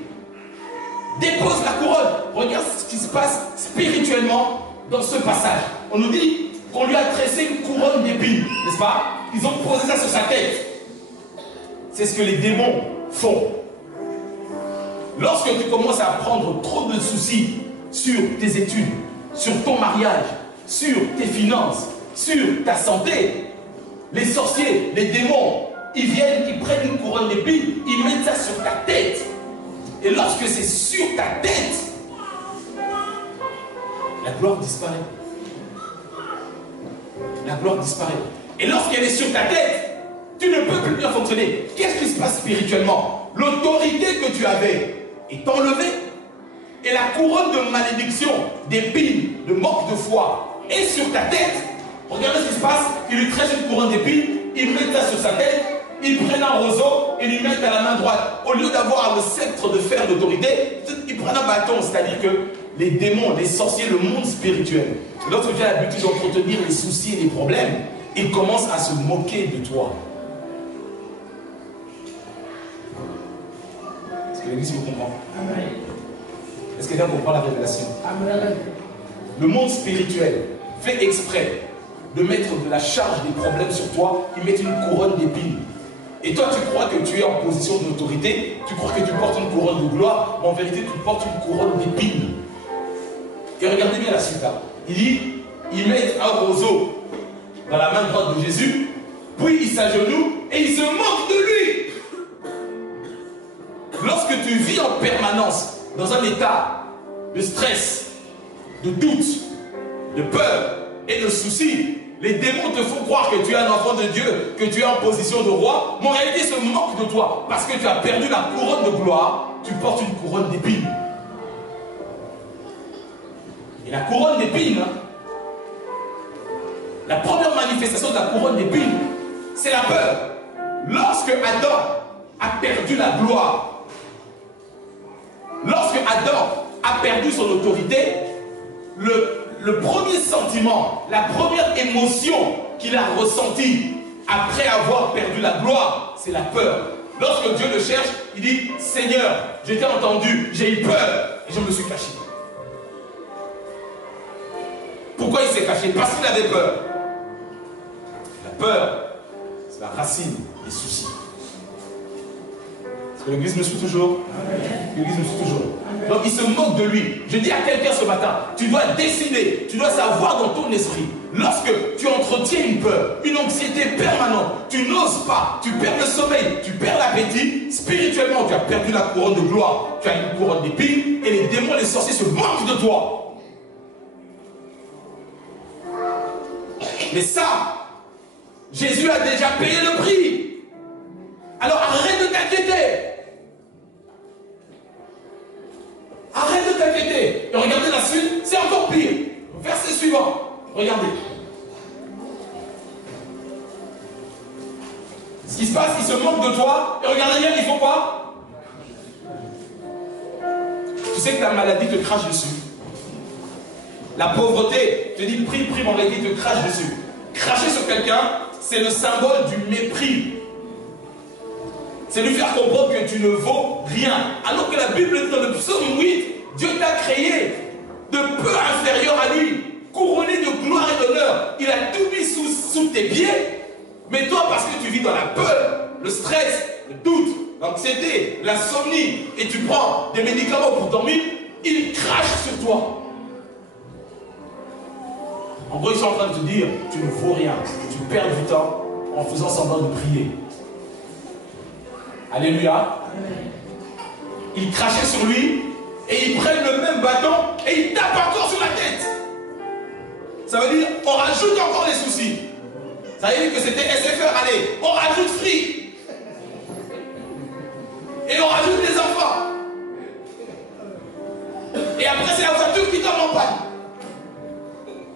Dépose la couronne. Regarde ce qui se passe spirituellement dans ce passage. On nous dit qu'on lui a tressé une couronne d'épines, n'est-ce pas? Ils ont posé ça sur sa tête. C'est ce que les démons font. Lorsque tu commences à prendre trop de soucis sur tes études, sur ton mariage, sur tes finances, sur ta santé, les sorciers, les démons, ils viennent, ils prennent une couronne d'épines, ils mettent ça sur ta tête. Et lorsque c'est sur ta tête, la gloire disparaît. La gloire disparaît. Et lorsqu'elle est sur ta tête, tu ne peux plus bien fonctionner. Qu'est-ce qui se passe spirituellement? L'autorité que tu avais est enlevée. Et la couronne de malédiction, d'épines, de manque de foi est sur ta tête. Regardez ce qui se passe. Il lui tresse une couronne d'épines, il met ça sur sa tête, ils prennent un roseau et lui mettent à la main droite. Au lieu d'avoir le sceptre de fer d'autorité, ils prennent un bâton. C'est-à-dire que les démons, les sorciers, le monde spirituel, lorsque tu as l'habitude d'entretenir les soucis et les problèmes, ils commencent à se moquer de toi. Est-ce que l'église vous comprend? Est-ce que quelqu'un comprend la révélation? Le monde spirituel fait exprès de mettre de la charge des problèmes sur toi. Ils mettent une couronne d'épines. Et toi, tu crois que tu es en position d'autorité, tu crois que tu portes une couronne de gloire, mais en vérité, tu portes une couronne d'épines. Et regardez bien la suite. Hein. Il dit, ils mettent un roseau dans la main droite de Jésus, puis ils s'agenouillent et ils se moquent de lui. Lorsque tu vis en permanence dans un état de stress, de doute, de peur et de souci, les démons te font croire que tu es un enfant de Dieu, que tu es en position de roi, mais en réalité ils se moquent de toi parce que tu as perdu la couronne de gloire, tu portes une couronne d'épines. Et la couronne d'épines, la première manifestation de la couronne d'épines, c'est la peur. Lorsque Adam a perdu la gloire, lorsque Adam a perdu son autorité, le premier sentiment, la première émotion qu'il a ressentie après avoir perdu la gloire, c'est la peur. Lorsque Dieu le cherche, il dit, Seigneur, je t'ai entendu, j'ai eu peur et je me suis caché. Pourquoi il s'est caché? Parce qu'il avait peur. La peur, c'est la racine des soucis. Est-ce que l'église me suit toujours? L'église me suit toujours. Donc il se moque de lui. Je dis à quelqu'un ce matin, tu dois décider, tu dois savoir dans ton esprit, lorsque tu entretiens une peur, une anxiété permanente, tu n'oses pas, tu perds le sommeil, tu perds l'appétit, spirituellement tu as perdu la couronne de gloire, tu as une couronne d'épines et les démons, les sorciers se moquent de toi. Mais ça, Jésus a déjà payé le prix. Alors arrête de t'inquiéter. Arrête de t'inquiéter. Et regardez la suite, c'est encore pire. Verset suivant. Regardez. Ce qui se passe, ils se moquent de toi. Et regardez bien, ils font quoi? Tu sais que la maladie te crache dessus. La pauvreté te dit prie, prie, mais en réalité te crache dessus. Cracher sur quelqu'un, c'est le symbole du mépris. C'est lui faire comprendre que tu ne vaux rien. Alors que la Bible dit dans le psaume 8, Dieu t'a créé de peu inférieur à lui, couronné de gloire et d'honneur. Il a tout mis sous tes pieds. Mais toi, parce que tu vis dans la peur, le stress, le doute, l'anxiété, l'insomnie, et tu prends des médicaments pour dormir, il crache sur toi. En gros, ils sont en train de te dire, tu ne vaux rien, tu perds du temps en faisant semblant de prier. Alléluia. Ils crachaient sur lui et ils prennent le même bâton et ils tapent encore sur la tête. Ça veut dire, on rajoute encore les soucis. Ça veut dire que c'était SFR, allez, on rajoute free. Et on rajoute les enfants. Et après, c'est la voiture qui tombe en panne.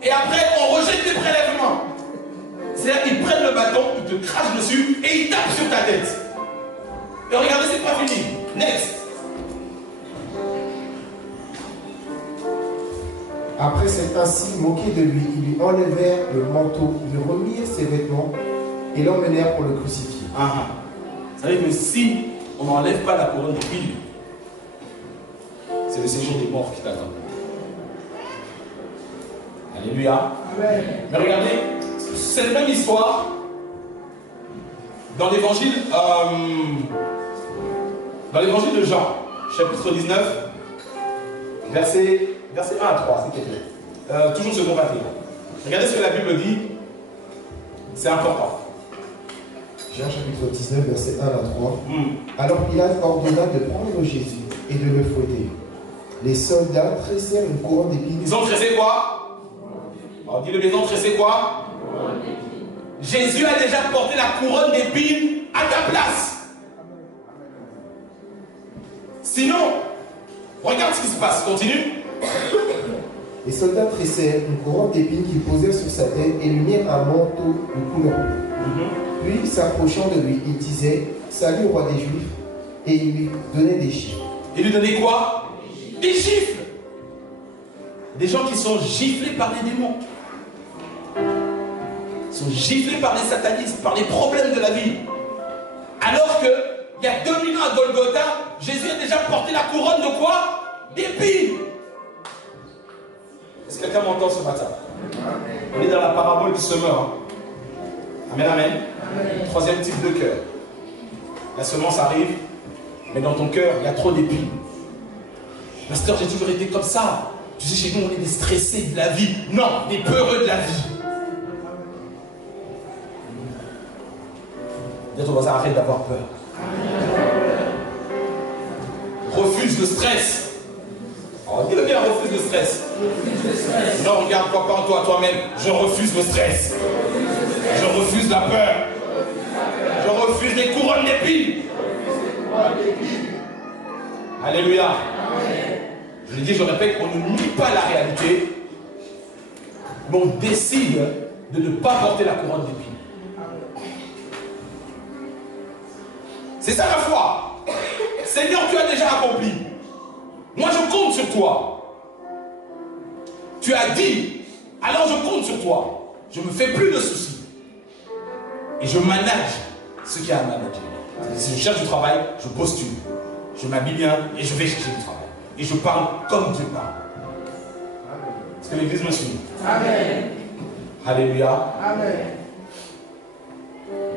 Et après, on rejette tes prélèvements. C'est-à-dire qu'ils prennent le bâton, ils te crachent dessus et ils tapent sur ta tête. Et regardez, c'est pas fini. Next. Après s'être ainsi moqué de lui, ils lui enlevèrent le manteau, lui remirent ses vêtements et l'emmenèrent pour le crucifier. Vous savez que si on n'enlève pas la couronne d'épines, c'est le séjour des morts qui t'attend. Alléluia. Amen. Mais regardez, c'est la même histoire dans l'évangile de Jean, chapitre 19, verset 1 à 3, s'il te plaît. Toujours ce bon papier. Regardez ce que la Bible dit, c'est important. Jean chapitre 19, verset 1 à 3. Alors Pilate ordonna de prendre Jésus et de le fouetter. Les soldats tressèrent une couronne d'épines. Ils ont tressé quoi? Alors dis-le, ils ont tressé quoi? Jésus a déjà porté la couronne d'épines à ta place. Sinon, regarde ce qui se passe, continue. Les soldats tressèrent une couronne d'épines qu'ils posèrent sur sa tête et lui mirent un manteau de couleur bleue. Puis, s'approchant de lui, il disait « Salut, roi des Juifs » et il lui donnait des chiffres. Il lui donnait quoi? Des gifles. Des gens qui sont giflés par les démons. Ils sont giflés par les satanistes, par les problèmes de la vie. Alors que, il y a 2000 ans à Golgotha, Jésus a déjà porté la couronne de quoi? D'épines. Est-ce que quelqu'un m'entend ce matin? On est dans la parabole du semeur. Hein? Amen, amen. Troisième type de cœur. La semence arrive, mais dans ton cœur, il y a trop d'épines. Pasteur, j'ai toujours été comme ça. Tu sais, chez nous, on est des stressés de la vie. Non, des peureux de la vie. Dis à ton voisin, arrête d'avoir peur. Refuse le stress. Alors, dis-le bien, refuse le stress. Non, regarde-toi pas en toi, toi-même. Je refuse le stress. Je refuse la peur. Je refuse les couronnes d'épines. Alléluia. Je le dis, je répète, on ne nie pas la réalité, mais on décide de ne pas porter la couronne d'épines. C'est ça la foi. Seigneur, tu as déjà accompli. Moi, je compte sur toi. Tu as dit, alors je compte sur toi. Je ne me fais plus de soucis. Et je manage ce qu'il y a à manager. Si je cherche du travail, je postule. Je m'habille bien et je vais chercher du travail. Et je parle comme Dieu parle. Est-ce que l'église me suit? Amen. Alléluia. Amen.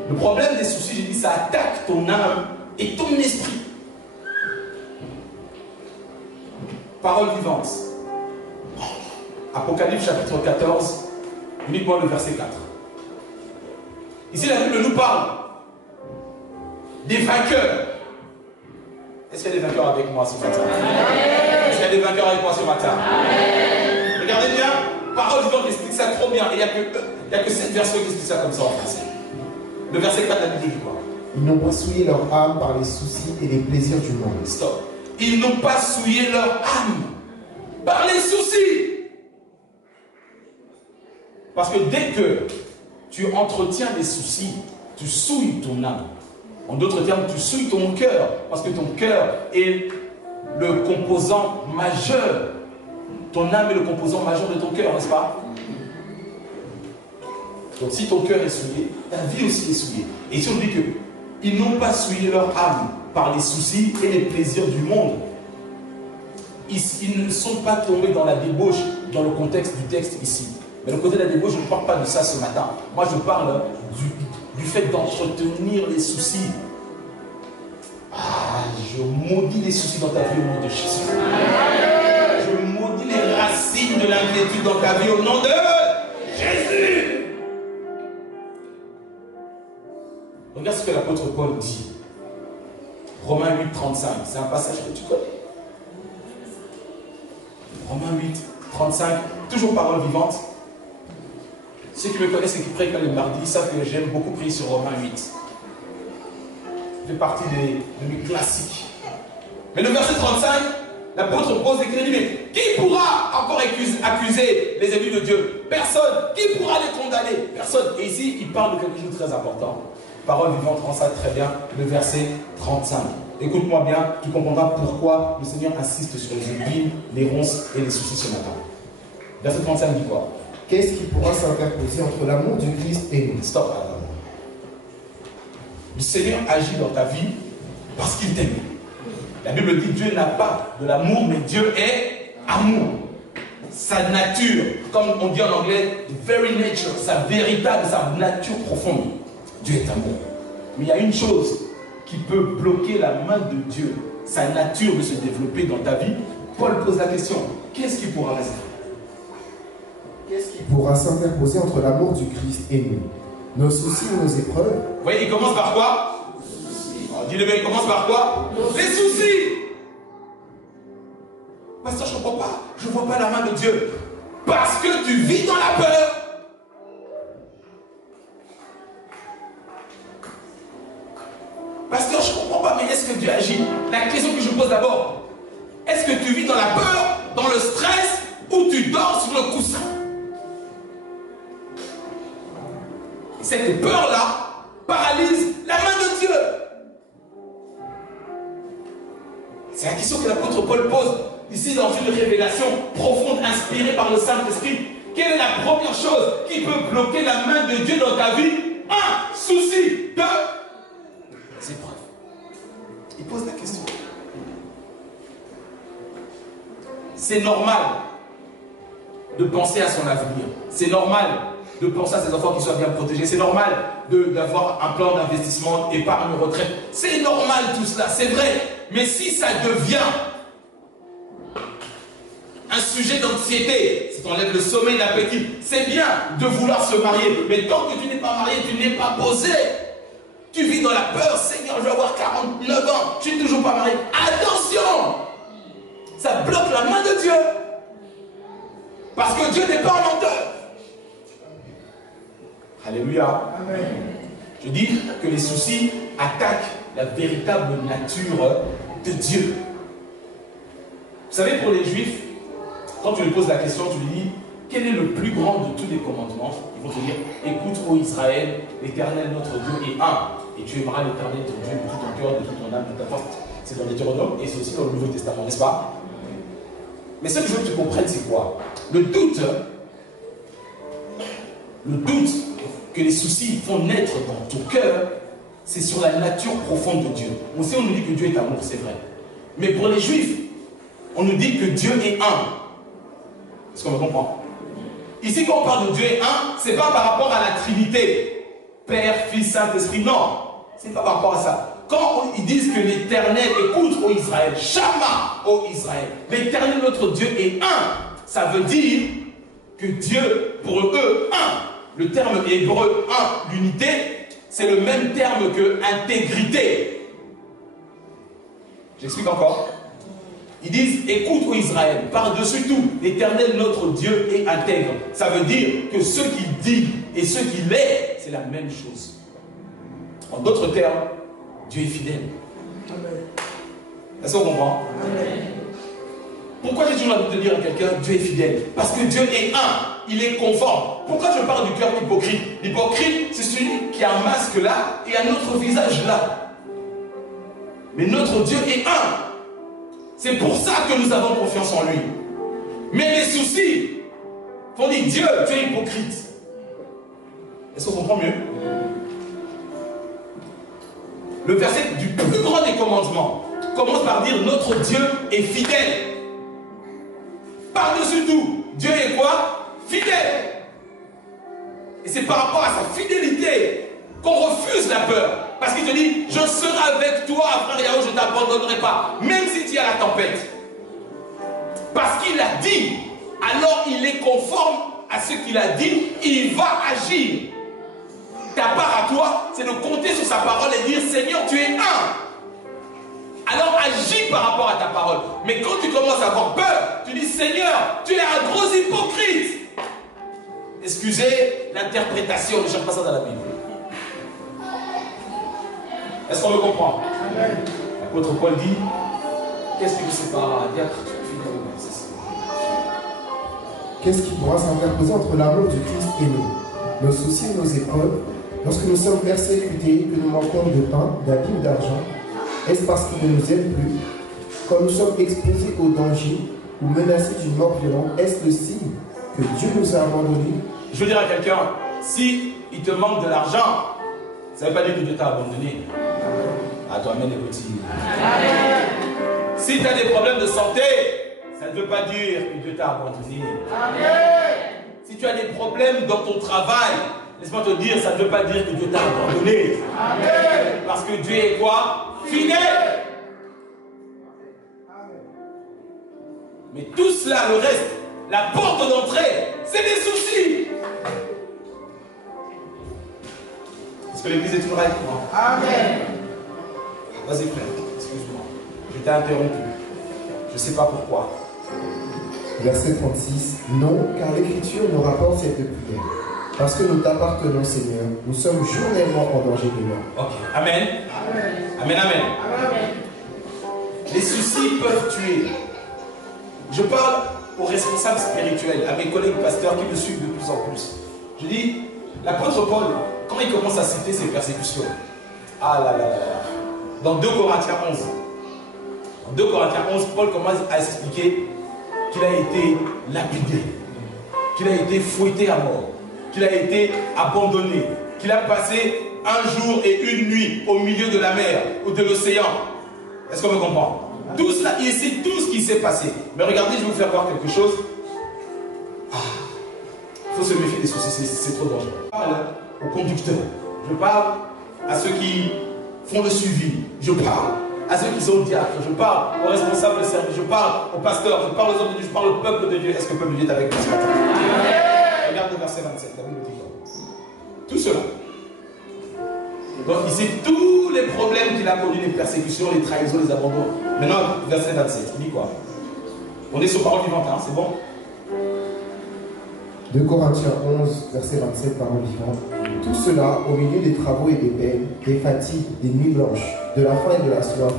Le problème des soucis, j'ai dit, ça attaque ton âme et ton esprit. Parole vivante. Apocalypse chapitre 14, uniquement le verset 4. Ici, la Bible nous parle des vainqueurs. Est-ce qu'il y a des vainqueurs avec moi ce matin? Est-ce qu'il y a des vainqueurs avec moi ce matin? Regardez bien, parole vivante explique ça trop bien. Et il n'y a que cette version qui explique ça comme ça en français. Le verset 4 de la Bible dit quoi? Ils n'ont pas souillé leur âme par les soucis et les plaisirs du monde. Stop. Ils n'ont pas souillé leur âme par les soucis. Parce que dès que tu entretiens les soucis, tu souilles ton âme. En d'autres termes, tu souilles ton cœur. Parce que ton cœur est le composant majeur. Ton âme est le composant majeur de ton cœur, n'est-ce pas? Donc si ton cœur est souillé, ta vie aussi est souillée. Et si on dit qu'ils n'ont pas souillé leur âme par les soucis et les plaisirs du monde, ils ne sont pas tombés dans la débauche dans le contexte du texte ici. Mais le côté de la débauche, je ne parle pas de ça ce matin. Moi, je parle du fait d'entretenir les soucis. Ah, je maudis les soucis dans ta vie au nom de Jésus. Je maudis les racines de l'inquiétude dans ta vie au nom de Jésus. Regarde ce que l'apôtre Paul dit. Romains 8, 35. C'est un passage que tu connais. Romains 8, 35. Toujours parole vivante. Ceux qui me connaissent et qui prêchent les mardis savent que j'aime beaucoup prier sur Romains 8. Ça fait partie de mes classiques. Mais le verset 35, l'apôtre pose des questions. Mais qui pourra encore accuser les élus de Dieu? Personne. Qui pourra les condamner? Personne. Et ici, il parle de quelque chose de très important. Parole vivante rend ça très bien. Le verset 35. Écoute-moi bien, tu comprendras pourquoi le Seigneur insiste sur les épines, les ronces et les soucis ce matin. Verset 35 dit quoi? Qu'est-ce qui pourra s'interposer entre l'amour du Christ et nous? Stop. Le Seigneur agit dans ta vie parce qu'il t'aime. La Bible dit Dieu n'a pas de l'amour, mais Dieu est amour. Sa nature, comme on dit en anglais, very nature, sa véritable, sa nature profonde. Dieu est amour. Mais il y a une chose qui peut bloquer la main de Dieu, sa nature de se développer dans ta vie. Paul pose la question, qu'est-ce qui pourra rester? Qu'est-ce qui pourra s'interposer entre l'amour du Christ et nous? Nos soucis ou nos épreuves? Vous voyez, il commence par quoi? Dis-le bien, il commence par quoi? Les soucis. Pasteur, je ne comprends pas. Je ne vois pas la main de Dieu. Parce que tu vis dans la peur. Pasteur, je ne comprends pas, mais est-ce que Dieu agit? La question que je pose d'abord, est-ce que tu vis dans la peur, dans le stress, ou tu dors sur le coussin? Cette peur-là, pas paralyse la main de Dieu? C'est la question que l'apôtre Paul pose ici dans une révélation profonde inspirée par le Saint-Esprit. Quelle est la première chose qui peut bloquer la main de Dieu dans ta vie? Un souci, deux épreuves. Il pose la question. C'est normal de penser à son avenir. C'est normal de penser à ses enfants qui soient bien protégés. C'est normal d'avoir un plan d'investissement, épargne, retraite. C'est normal tout cela, c'est vrai. Mais si ça devient un sujet d'anxiété, si tu enlèves le sommeil, l'appétit, c'est bien de vouloir se marier. Mais tant que tu n'es pas marié, tu n'es pas posé. Tu vis dans la peur. Seigneur, je vais avoir 49 ans, je ne suis toujours pas marié. Attention! Ça bloque la main de Dieu. Parce que Dieu n'est pas un menteur. Alléluia. Amen. Je dis que les soucis attaquent la véritable nature de Dieu. Vous savez, pour les Juifs, quand tu lui poses la question, tu lui dis, quel est le plus grand de tous les commandements? Ils vont te dire, écoute, ô Israël, l'Éternel notre Dieu est un. Et tu aimeras l'Éternel ton Dieu de tout ton cœur, de toute ton âme, de ta force. C'est dans les Deutéronome et c'est aussi dans le Nouveau Testament, n'est-ce pas? Mais ce que je veux que tu comprennes, c'est quoi? Le doute que les soucis font naître dans ton cœur, c'est sur la nature profonde de Dieu. On sait, on nous dit que Dieu est amour, c'est vrai. Mais pour les Juifs, on nous dit que Dieu est un. Est-ce qu'on me comprend? Ici, quand on parle de Dieu est un, ce n'est pas par rapport à la Trinité. Père, Fils, Saint-Esprit, non. Ce n'est pas par rapport à ça. Quand ils disent que l'Éternel écoute, ô Israël, Shama, ô Israël, l'Éternel notre Dieu est un, ça veut dire que Dieu, pour eux, un. Le terme hébreu un, l'unité, c'est le même terme que intégrité. J'explique encore. Ils disent, écoute, ô Israël, par-dessus tout, l'Éternel notre Dieu est intègre. Ça veut dire que ce qu'il dit et ce qu'il est, c'est la même chose. En d'autres termes, Dieu est fidèle. Est-ce qu'on comprend? Amen. Pourquoi j'ai toujours envie de dire à quelqu'un, Dieu est fidèle? Parce que Dieu est un, il est conforme. Pourquoi je parle du cœur hypocrite? L'hypocrite, c'est celui qui a un masque là et un autre visage là. Mais notre Dieu est un. C'est pour ça que nous avons confiance en lui. Mais les soucis font dire, Dieu, tu es hypocrite. Est-ce qu'on comprend mieux? Le verset du plus grand des commandements commence par dire, notre Dieu est fidèle. Par-dessus tout, Dieu est quoi? Fidèle. Et c'est par rapport à sa fidélité qu'on refuse la peur. Parce qu'il te dit, je serai avec toi, frère Yahoo, je ne t'abandonnerai pas. Même si tu as la tempête. Parce qu'il a dit, alors il est conforme à ce qu'il a dit, il va agir. Ta part à toi, c'est de compter sur sa parole et dire, Seigneur, tu es un. Alors agis par rapport à ta parole. Mais quand tu commences à avoir peur, tu dis, Seigneur, tu es un gros hypocrite. Excusez l'interprétation, ne cherche pas ça dans la Bible. Est-ce qu'on me comprend? L'apôtre Paul dit, qu'est-ce que c'est pas diacre? Qu'est-ce qui pourra s'interposer entre l'amour du Christ et nous? Nos soucis et nos épreuves, lorsque nous sommes persécutés, que nous manquons de pain, d'habits ou d'argent, est-ce parce qu'il ne nous aime plus? Quand nous sommes exposés au danger ou menacés d'une mort violente, est-ce le signe que Dieu nous a abandonnés? Je veux dire à quelqu'un, si il te manque de l'argent, ça ne veut pas dire que Dieu t'a abandonné. À toi-même les petits. Si tu as des problèmes de santé, ça ne veut pas dire que Dieu t'a abandonné. Si tu as des problèmes dans ton travail, laisse-moi te dire, ça ne veut pas dire que Dieu t'a abandonné. Parce que Dieu est quoi? Fidèle. Mais tout cela, le reste, la porte d'entrée, c'est des soucis. Est-ce que l'église est toujours avec moi? Amen. Vas-y frère, excuse-moi. Je t'ai interrompu. Je ne sais pas pourquoi. Verset 36. Non, car l'Écriture nous rapporte cette prière. Parce que nous t'appartenons, Seigneur, nous sommes journellement en danger de mort. Ok. Amen. Amen, amen. Amen. Les soucis peuvent tuer. Je parle aux responsables spirituels, à mes collègues pasteurs qui me suivent de plus en plus. Je dis, L'apôtre Paul, quand il commence à citer ses persécutions, ah là là là là, dans 2 Corinthiens 11, en 2 Corinthiens 11, Paul commence à expliquer qu'il a été lapidé, qu'il a été fouetté à mort, qu'il a été abandonné, qu'il a passé un jour et une nuit au milieu de la mer ou de l'océan. Est-ce qu'on me comprend? Tout cela, il sait tout ce qui s'est passé. Mais regardez, je vais vous faire voir quelque chose. Il faut se méfier des soucis, c'est trop dangereux. Je parle aux conducteurs, je parle à ceux qui font le suivi, je parle à ceux qui sont diacres, je parle aux responsables de service, je parle aux pasteurs, je parle aux hommes de Dieu, je parle au peuple de Dieu. Est-ce que le peuple de Dieu est avec nous ce matin? Regarde le verset 27, la Bible dit quoi? Tout cela. Donc ici, tous les problèmes qu'il a connus, les persécutions, les trahisons, les abandons. Maintenant, verset 27, il dit quoi? On est sur parole vivante, hein, c'est bon? 2 Corinthiens 11, verset 27, parole vivante. Tout cela au milieu des travaux et des peines, des fatigues, des nuits blanches, de la faim et de la soif,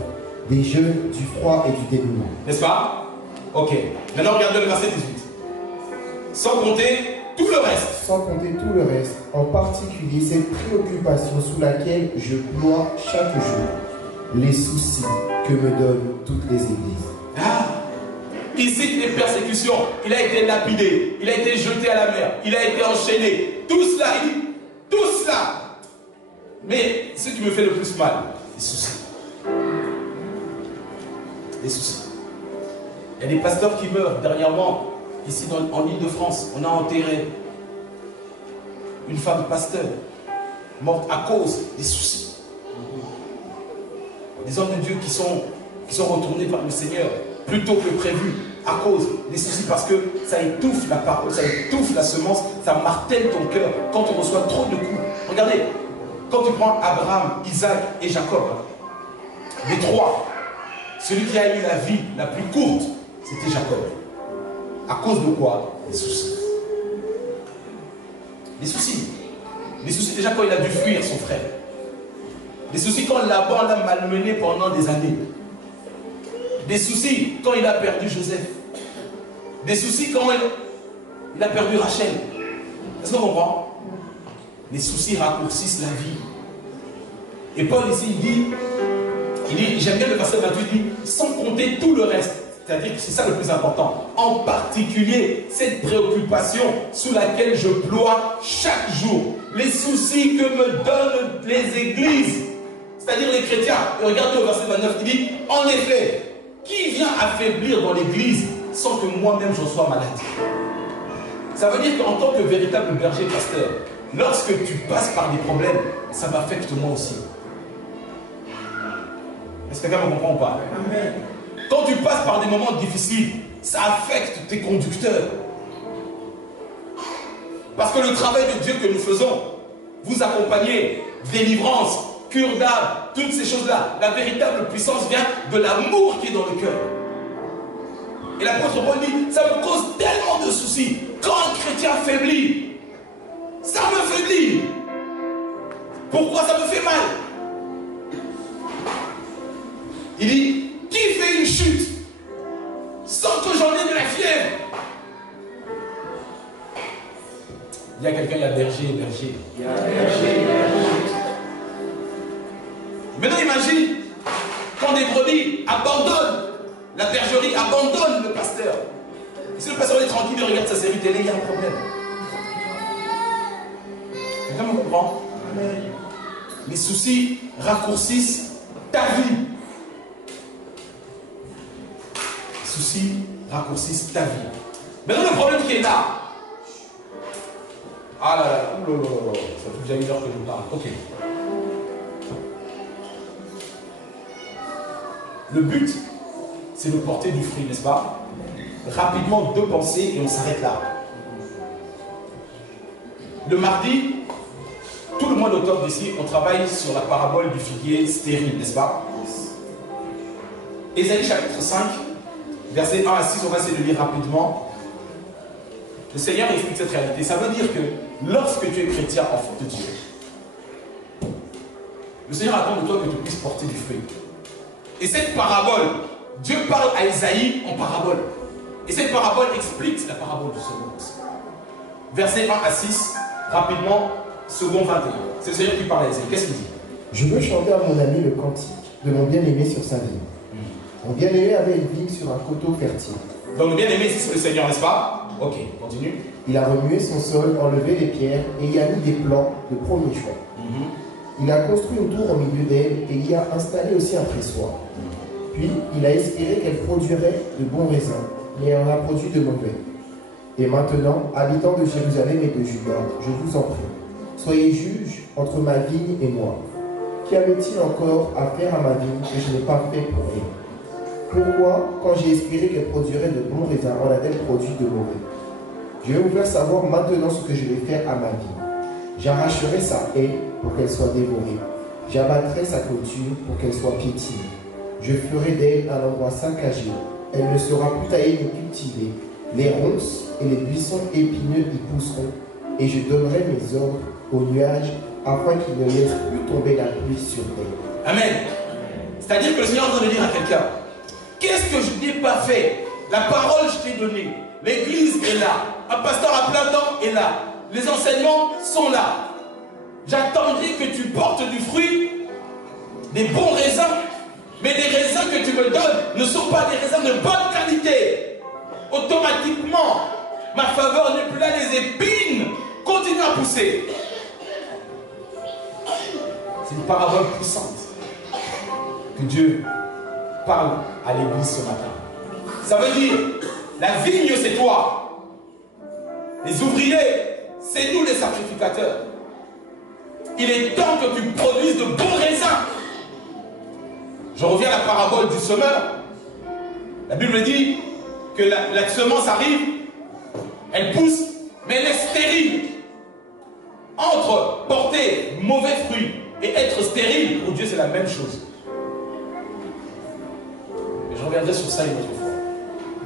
des jeûnes, du froid et du dénouement. N'est-ce pas? Ok. Maintenant, regardez le verset 18. Sans compter tout le reste. Sans compter tout le reste, en particulier cette préoccupation sous laquelle je ploie chaque jour, les soucis que me donnent toutes les églises. Ah, il cite les persécutions, il a été lapidé, il a été jeté à la mer, il a été enchaîné. Tout cela, il dit, tout cela. Mais ce qui me fait le plus mal, les soucis. Les soucis. Il y a des pasteurs qui meurent. Dernièrement, ici en Île-de-France, on a enterré une femme pasteur morte à cause des soucis. Des hommes de Dieu qui sont retournés vers le Seigneur plus tôt que prévu à cause des soucis, parce que ça étouffe la parole, ça étouffe la semence, ça martèle ton cœur quand on reçoit trop de coups. Regardez, quand tu prends Abraham, Isaac et Jacob, les trois, celui qui a eu la vie la plus courte, c'était Jacob. À cause de quoi? Les soucis. Les soucis. Les soucis déjà quand il a dû fuir son frère. Les soucis quand Laban l'a malmené pendant des années. Des soucis quand il a perdu Joseph. Des soucis quand il a perdu Rachel. Est-ce qu'on comprend? Les soucis raccourcissent la vie. Et Paul ici, il dit, j'aime bien le verset 28, il dit, sans compter tout le reste. C'est-à-dire que c'est ça le plus important. En particulier, cette préoccupation sous laquelle je ploie chaque jour. Les soucis que me donnent les églises. C'est-à-dire les chrétiens. Et regardez au verset 29, il dit, en effet, qui vient affaiblir dans l'église sans que moi-même j'en sois malade? Ça veut dire qu'en tant que véritable berger pasteur, lorsque tu passes par des problèmes, ça m'affecte moi aussi. Est-ce que quelqu'un me comprend ou pas? Amen. Quand tu passes par des moments difficiles, ça affecte tes conducteurs. Parce que le travail de Dieu que nous faisons, vous accompagner, délivrance, cure d'âme, toutes ces choses-là, la véritable puissance vient de l'amour qui est dans le cœur. Et l'apôtre Paul dit, ça me cause tellement de soucis. Quand un chrétien faiblit, ça me faiblit. Pourquoi ça me fait mal? Il dit, qui fait une chute sans que j'en ai de la fièvre? Il y a quelqu'un, il y a berger et berger. Il y a berger et berger. Maintenant imagine, quand des brebis abandonnent, la bergerie abandonne le pasteur. Et si le pasteur est tranquille, il regarde sa série télé, il y a un problème. Quelqu'un me comprend? Les soucis raccourcissent ta vie. Soucis raccourcissent ta vie. Maintenant le problème qui est là. Ah là là, ça fait déjà une heure que je vous parle. Ok. Le but, c'est de porter du fruit, n'est-ce pas? Rapidement, 2 pensées et on s'arrête là. Le mardi, tout le mois d'octobre ici, on travaille sur la parabole du figuier stérile, n'est-ce pas? Ésaïe chapitre 5. Versets 1 à 6, on va essayer de lire rapidement. Le Seigneur explique cette réalité. Ça veut dire que lorsque tu es chrétien, enfant de Dieu, le Seigneur attend de toi que tu puisses porter du fruit. Et cette parabole, Dieu parle à Ésaïe en parabole. Et cette parabole explique la parabole du second. Versets 1 à 6, rapidement, Second 21. C'est le Seigneur qui parle à Ésaïe. Qu'est-ce qu'il dit? Je veux chanter à mon ami le cantique de mon bien-aimé sur sa vigne. Mon bien-aimé avait une vigne sur un coteau fertile. Donc le bien-aimé, c'est le Seigneur, n'est-ce pas? Ok, continue. Il a remué son sol, enlevé les pierres et y a mis des plants de premier choix. Il a construit une tour au milieu d'elle et y a installé aussi un pressoir. Puis il a espéré qu'elle produirait de bons raisins, mais elle en a produit de mauvais. Et maintenant, habitants de Jérusalem et de Juda, je vous en prie, soyez juges entre ma vigne et moi. Qu'avait-il encore à faire à ma vigne que je n'ai pas fait pour elle? Pourquoi, quand j'ai espéré qu'elle produirait de bons raisins, en a-t-elle produit de mauvais? Je vais vous faire savoir maintenant ce que je vais faire à ma vigne. J'arracherai sa haie pour qu'elle soit dévorée. J'abattrai sa clôture pour qu'elle soit piétinée. Je ferai d'elle un endroit saccagé. Elle ne sera plus taillée ni cultivée. Les ronces et les buissons épineux y pousseront. Et je donnerai mes ordres aux nuages afin qu'ils ne laissent plus tomber la pluie sur elle. Amen. C'est-à-dire que le Seigneur est en train de dire à quelqu'un, qu'est-ce que je n'ai pas fait? La parole, je t'ai donnée. L'église est là. Un pasteur à plein temps est là. Les enseignements sont là. J'attendrai que tu portes du fruit, des bons raisins. Mais les raisins que tu me donnes ne sont pas des raisins de bonne qualité. Automatiquement, ma faveur n'est plus là. Les épines continuent à pousser. C'est une parabole puissante que Dieu parle à l'église ce matin. Ça veut dire, la vigne c'est toi. Les ouvriers, c'est nous les sacrificateurs. Il est temps que tu produises de bons raisins. Je reviens à la parabole du semeur. La Bible dit que la semence arrive, elle pousse, mais elle est stérile. Entre porter mauvais fruits et être stérile, pour Dieu c'est la même chose. Mais je reviendrai sur ça une autre fois.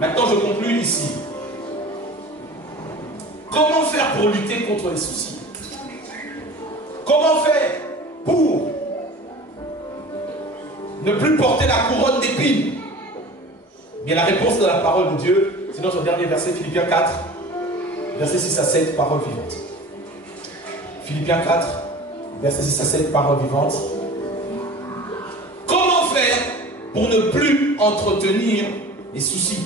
Maintenant je conclue ici. Comment faire pour lutter contre les soucis? Comment faire pour ne plus porter la couronne d'épines? Bien, la réponse de la parole de Dieu, c'est notre dernier verset, Philippiens 4, verset 6 à 7, parole vivante. Philippiens 4, verset 6 à 7, parole vivante. Comment faire pour ne plus entretenir les soucis?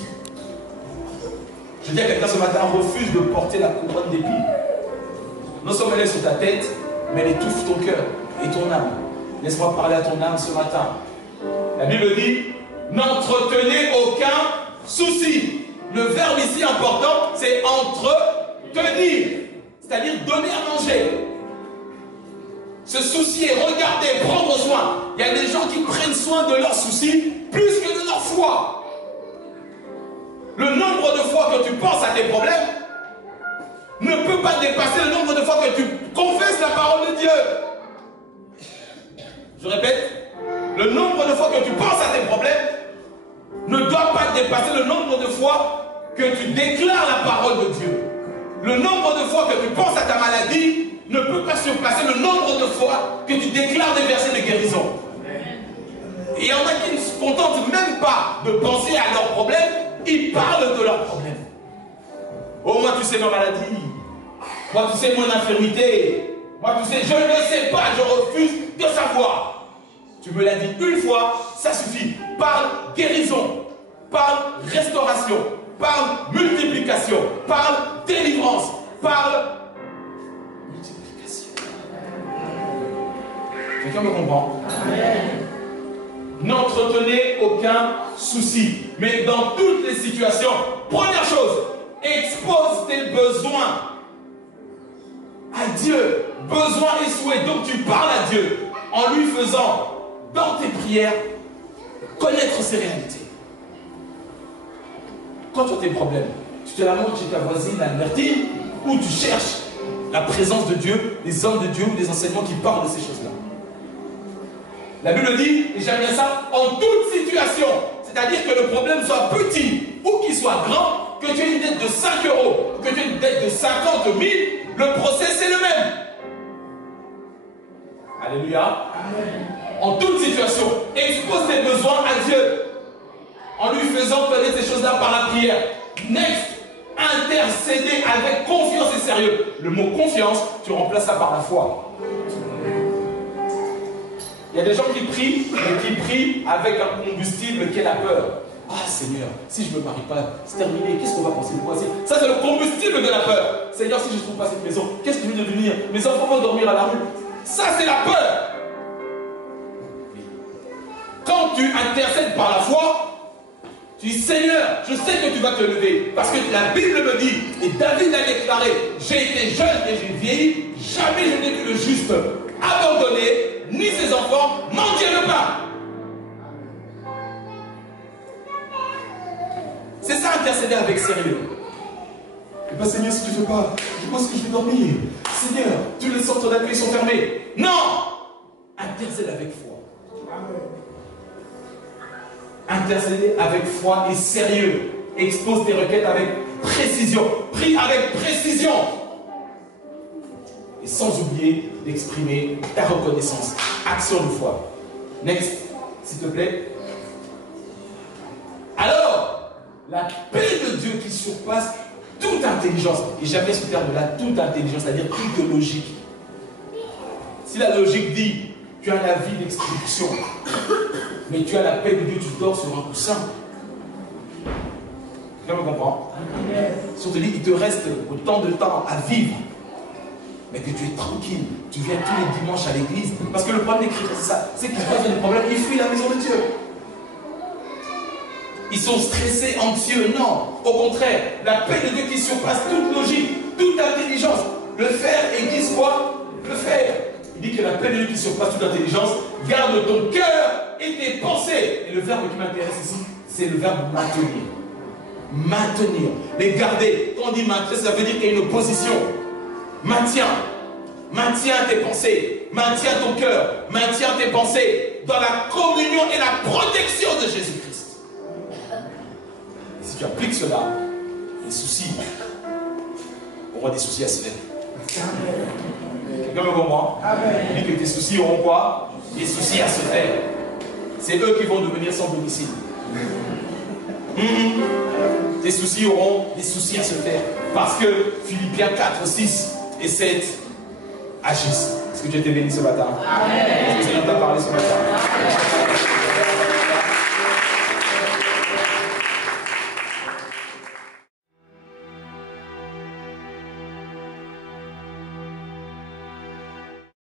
Je dis à quelqu'un ce matin, refuse de porter la couronne d'épines. Non seulement elle est sur ta tête, mais elle étouffe ton cœur et ton âme. Laisse-moi parler à ton âme ce matin. La Bible dit, n'entretenez aucun souci. Le verbe ici important, c'est entretenir. C'est-à-dire donner à manger. Se soucier, regarder, prendre soin. Il y a des gens qui prennent soin de leurs soucis plus que de leur foi. Le nombre de fois que tu penses à tes problèmes ne peut pas dépasser le nombre de fois que tu confesses la parole de Dieu. Je répète, le nombre de fois que tu penses à tes problèmes ne doit pas dépasser le nombre de fois que tu déclares la parole de Dieu. Le nombre de fois que tu penses à ta maladie ne peut pas surpasser le nombre de fois que tu déclares des versets de guérison. Et il y en a qui ne se contentent même pas de penser à leurs problèmes, ils parlent de leurs problèmes. Oh, moi tu sais ma maladie, moi tu sais mon infirmité, moi tu sais, je ne sais pas, je refuse de savoir. Tu me l'as dit une fois, ça suffit. Parle guérison, parle restauration, parle multiplication, parle délivrance, parle multiplication. Quelqu'un me comprend? Amen. N'entretenez aucun souci, mais dans toutes les situations, première chose, expose tes besoins à Dieu, besoins et souhaits. Donc tu parles à Dieu en lui faisant dans tes prières connaître ses réalités. Quand tu as tes problèmes, tu te la montres chez ta voisine Albertine, ou tu cherches la présence de Dieu, les hommes de Dieu ou des enseignements qui parlent de ces choses-là. La Bible dit, et j'aime bien ça, en toute situation, c'est-à-dire que le problème soit petit ou qu'il soit grand, que tu aies une dette de 5 euros, que tu aies une dette de 50 000, le procès c'est le même. Alléluia. Amen. En toute situation, expose tes besoins à Dieu, en lui faisant connaître ces choses-là par la prière. Next, intercéder avec confiance et sérieux. Le mot confiance, tu remplaces ça par la foi. Il y a des gens qui prient, mais qui prient avec un combustible qui est la peur. Ah Seigneur, si je ne me marie pas, c'est terminé, qu'est-ce qu'on va penser de moi? Ça c'est le combustible de la peur. Seigneur, si je ne trouve pas cette maison, qu'est-ce que je vais devenir? Mes enfants vont dormir à la rue. Ça c'est la peur. Quand tu intercèdes par la foi, tu dis Seigneur, je sais que tu vas te lever. Parce que la Bible me dit, et David a déclaré, j'ai été jeune et j'ai vieilli, jamais je n'ai vu le juste abandonné, ni ses enfants mendier le pain. C'est ça, intercéder avec sérieux. Et bien Seigneur, si tu ne fais pas, je pense que je vais dormir. Seigneur, tu les sens, ton accueil sont fermés. Non! Intercède avec foi. Intercéder avec foi et sérieux. Expose tes requêtes avec précision. Prie avec précision. Et sans oublier d'exprimer ta reconnaissance. Action de foi. Next, s'il te plaît. Alors, la paix de Dieu qui surpasse toute intelligence. Et j'appelle ce terme-là toute intelligence, c'est-à-dire toute logique. Si la logique dit, tu as un avis d'expulsion, mais tu as la paix de Dieu, tu dors sur un coussin. Quelqu'un me comprend? Si on te dit, il te reste autant de temps à vivre, mais que tu es tranquille, tu viens tous les dimanches à l'église. Parce que le problème des chrétiens, c'est ça, c'est qu'ils posent des problèmes, ils fuient la maison de Dieu. Ils sont stressés, anxieux. Non, au contraire, la paix de Dieu qui surpasse toute logique, toute intelligence. Le faire aiguise quoi? Le faire. Il dit que la paix de Dieu qui surpasse toute intelligence garde ton cœur et tes pensées. Et le verbe qui m'intéresse ici, c'est le verbe maintenir. Maintenir. Les garder. Quand on dit maintenir, ça veut dire qu'il y a une opposition. Maintiens. Maintiens tes pensées. Maintiens ton cœur. Maintiens tes pensées dans la communion et la protection de Jésus-Christ. Si tu appliques cela, les soucis auront des soucis à se faire. Quelqu'un me comprend? Il dit que tes soucis auront quoi? Des soucis à se faire. C'est eux qui vont devenir sans domicile. Tes soucis auront des soucis à se faire. Parce que Philippiens 4, 6 et 7 agissent. Est-ce que Dieu t'est béni ce matin? Est-ce que le Seigneur t'a parlé ce matin?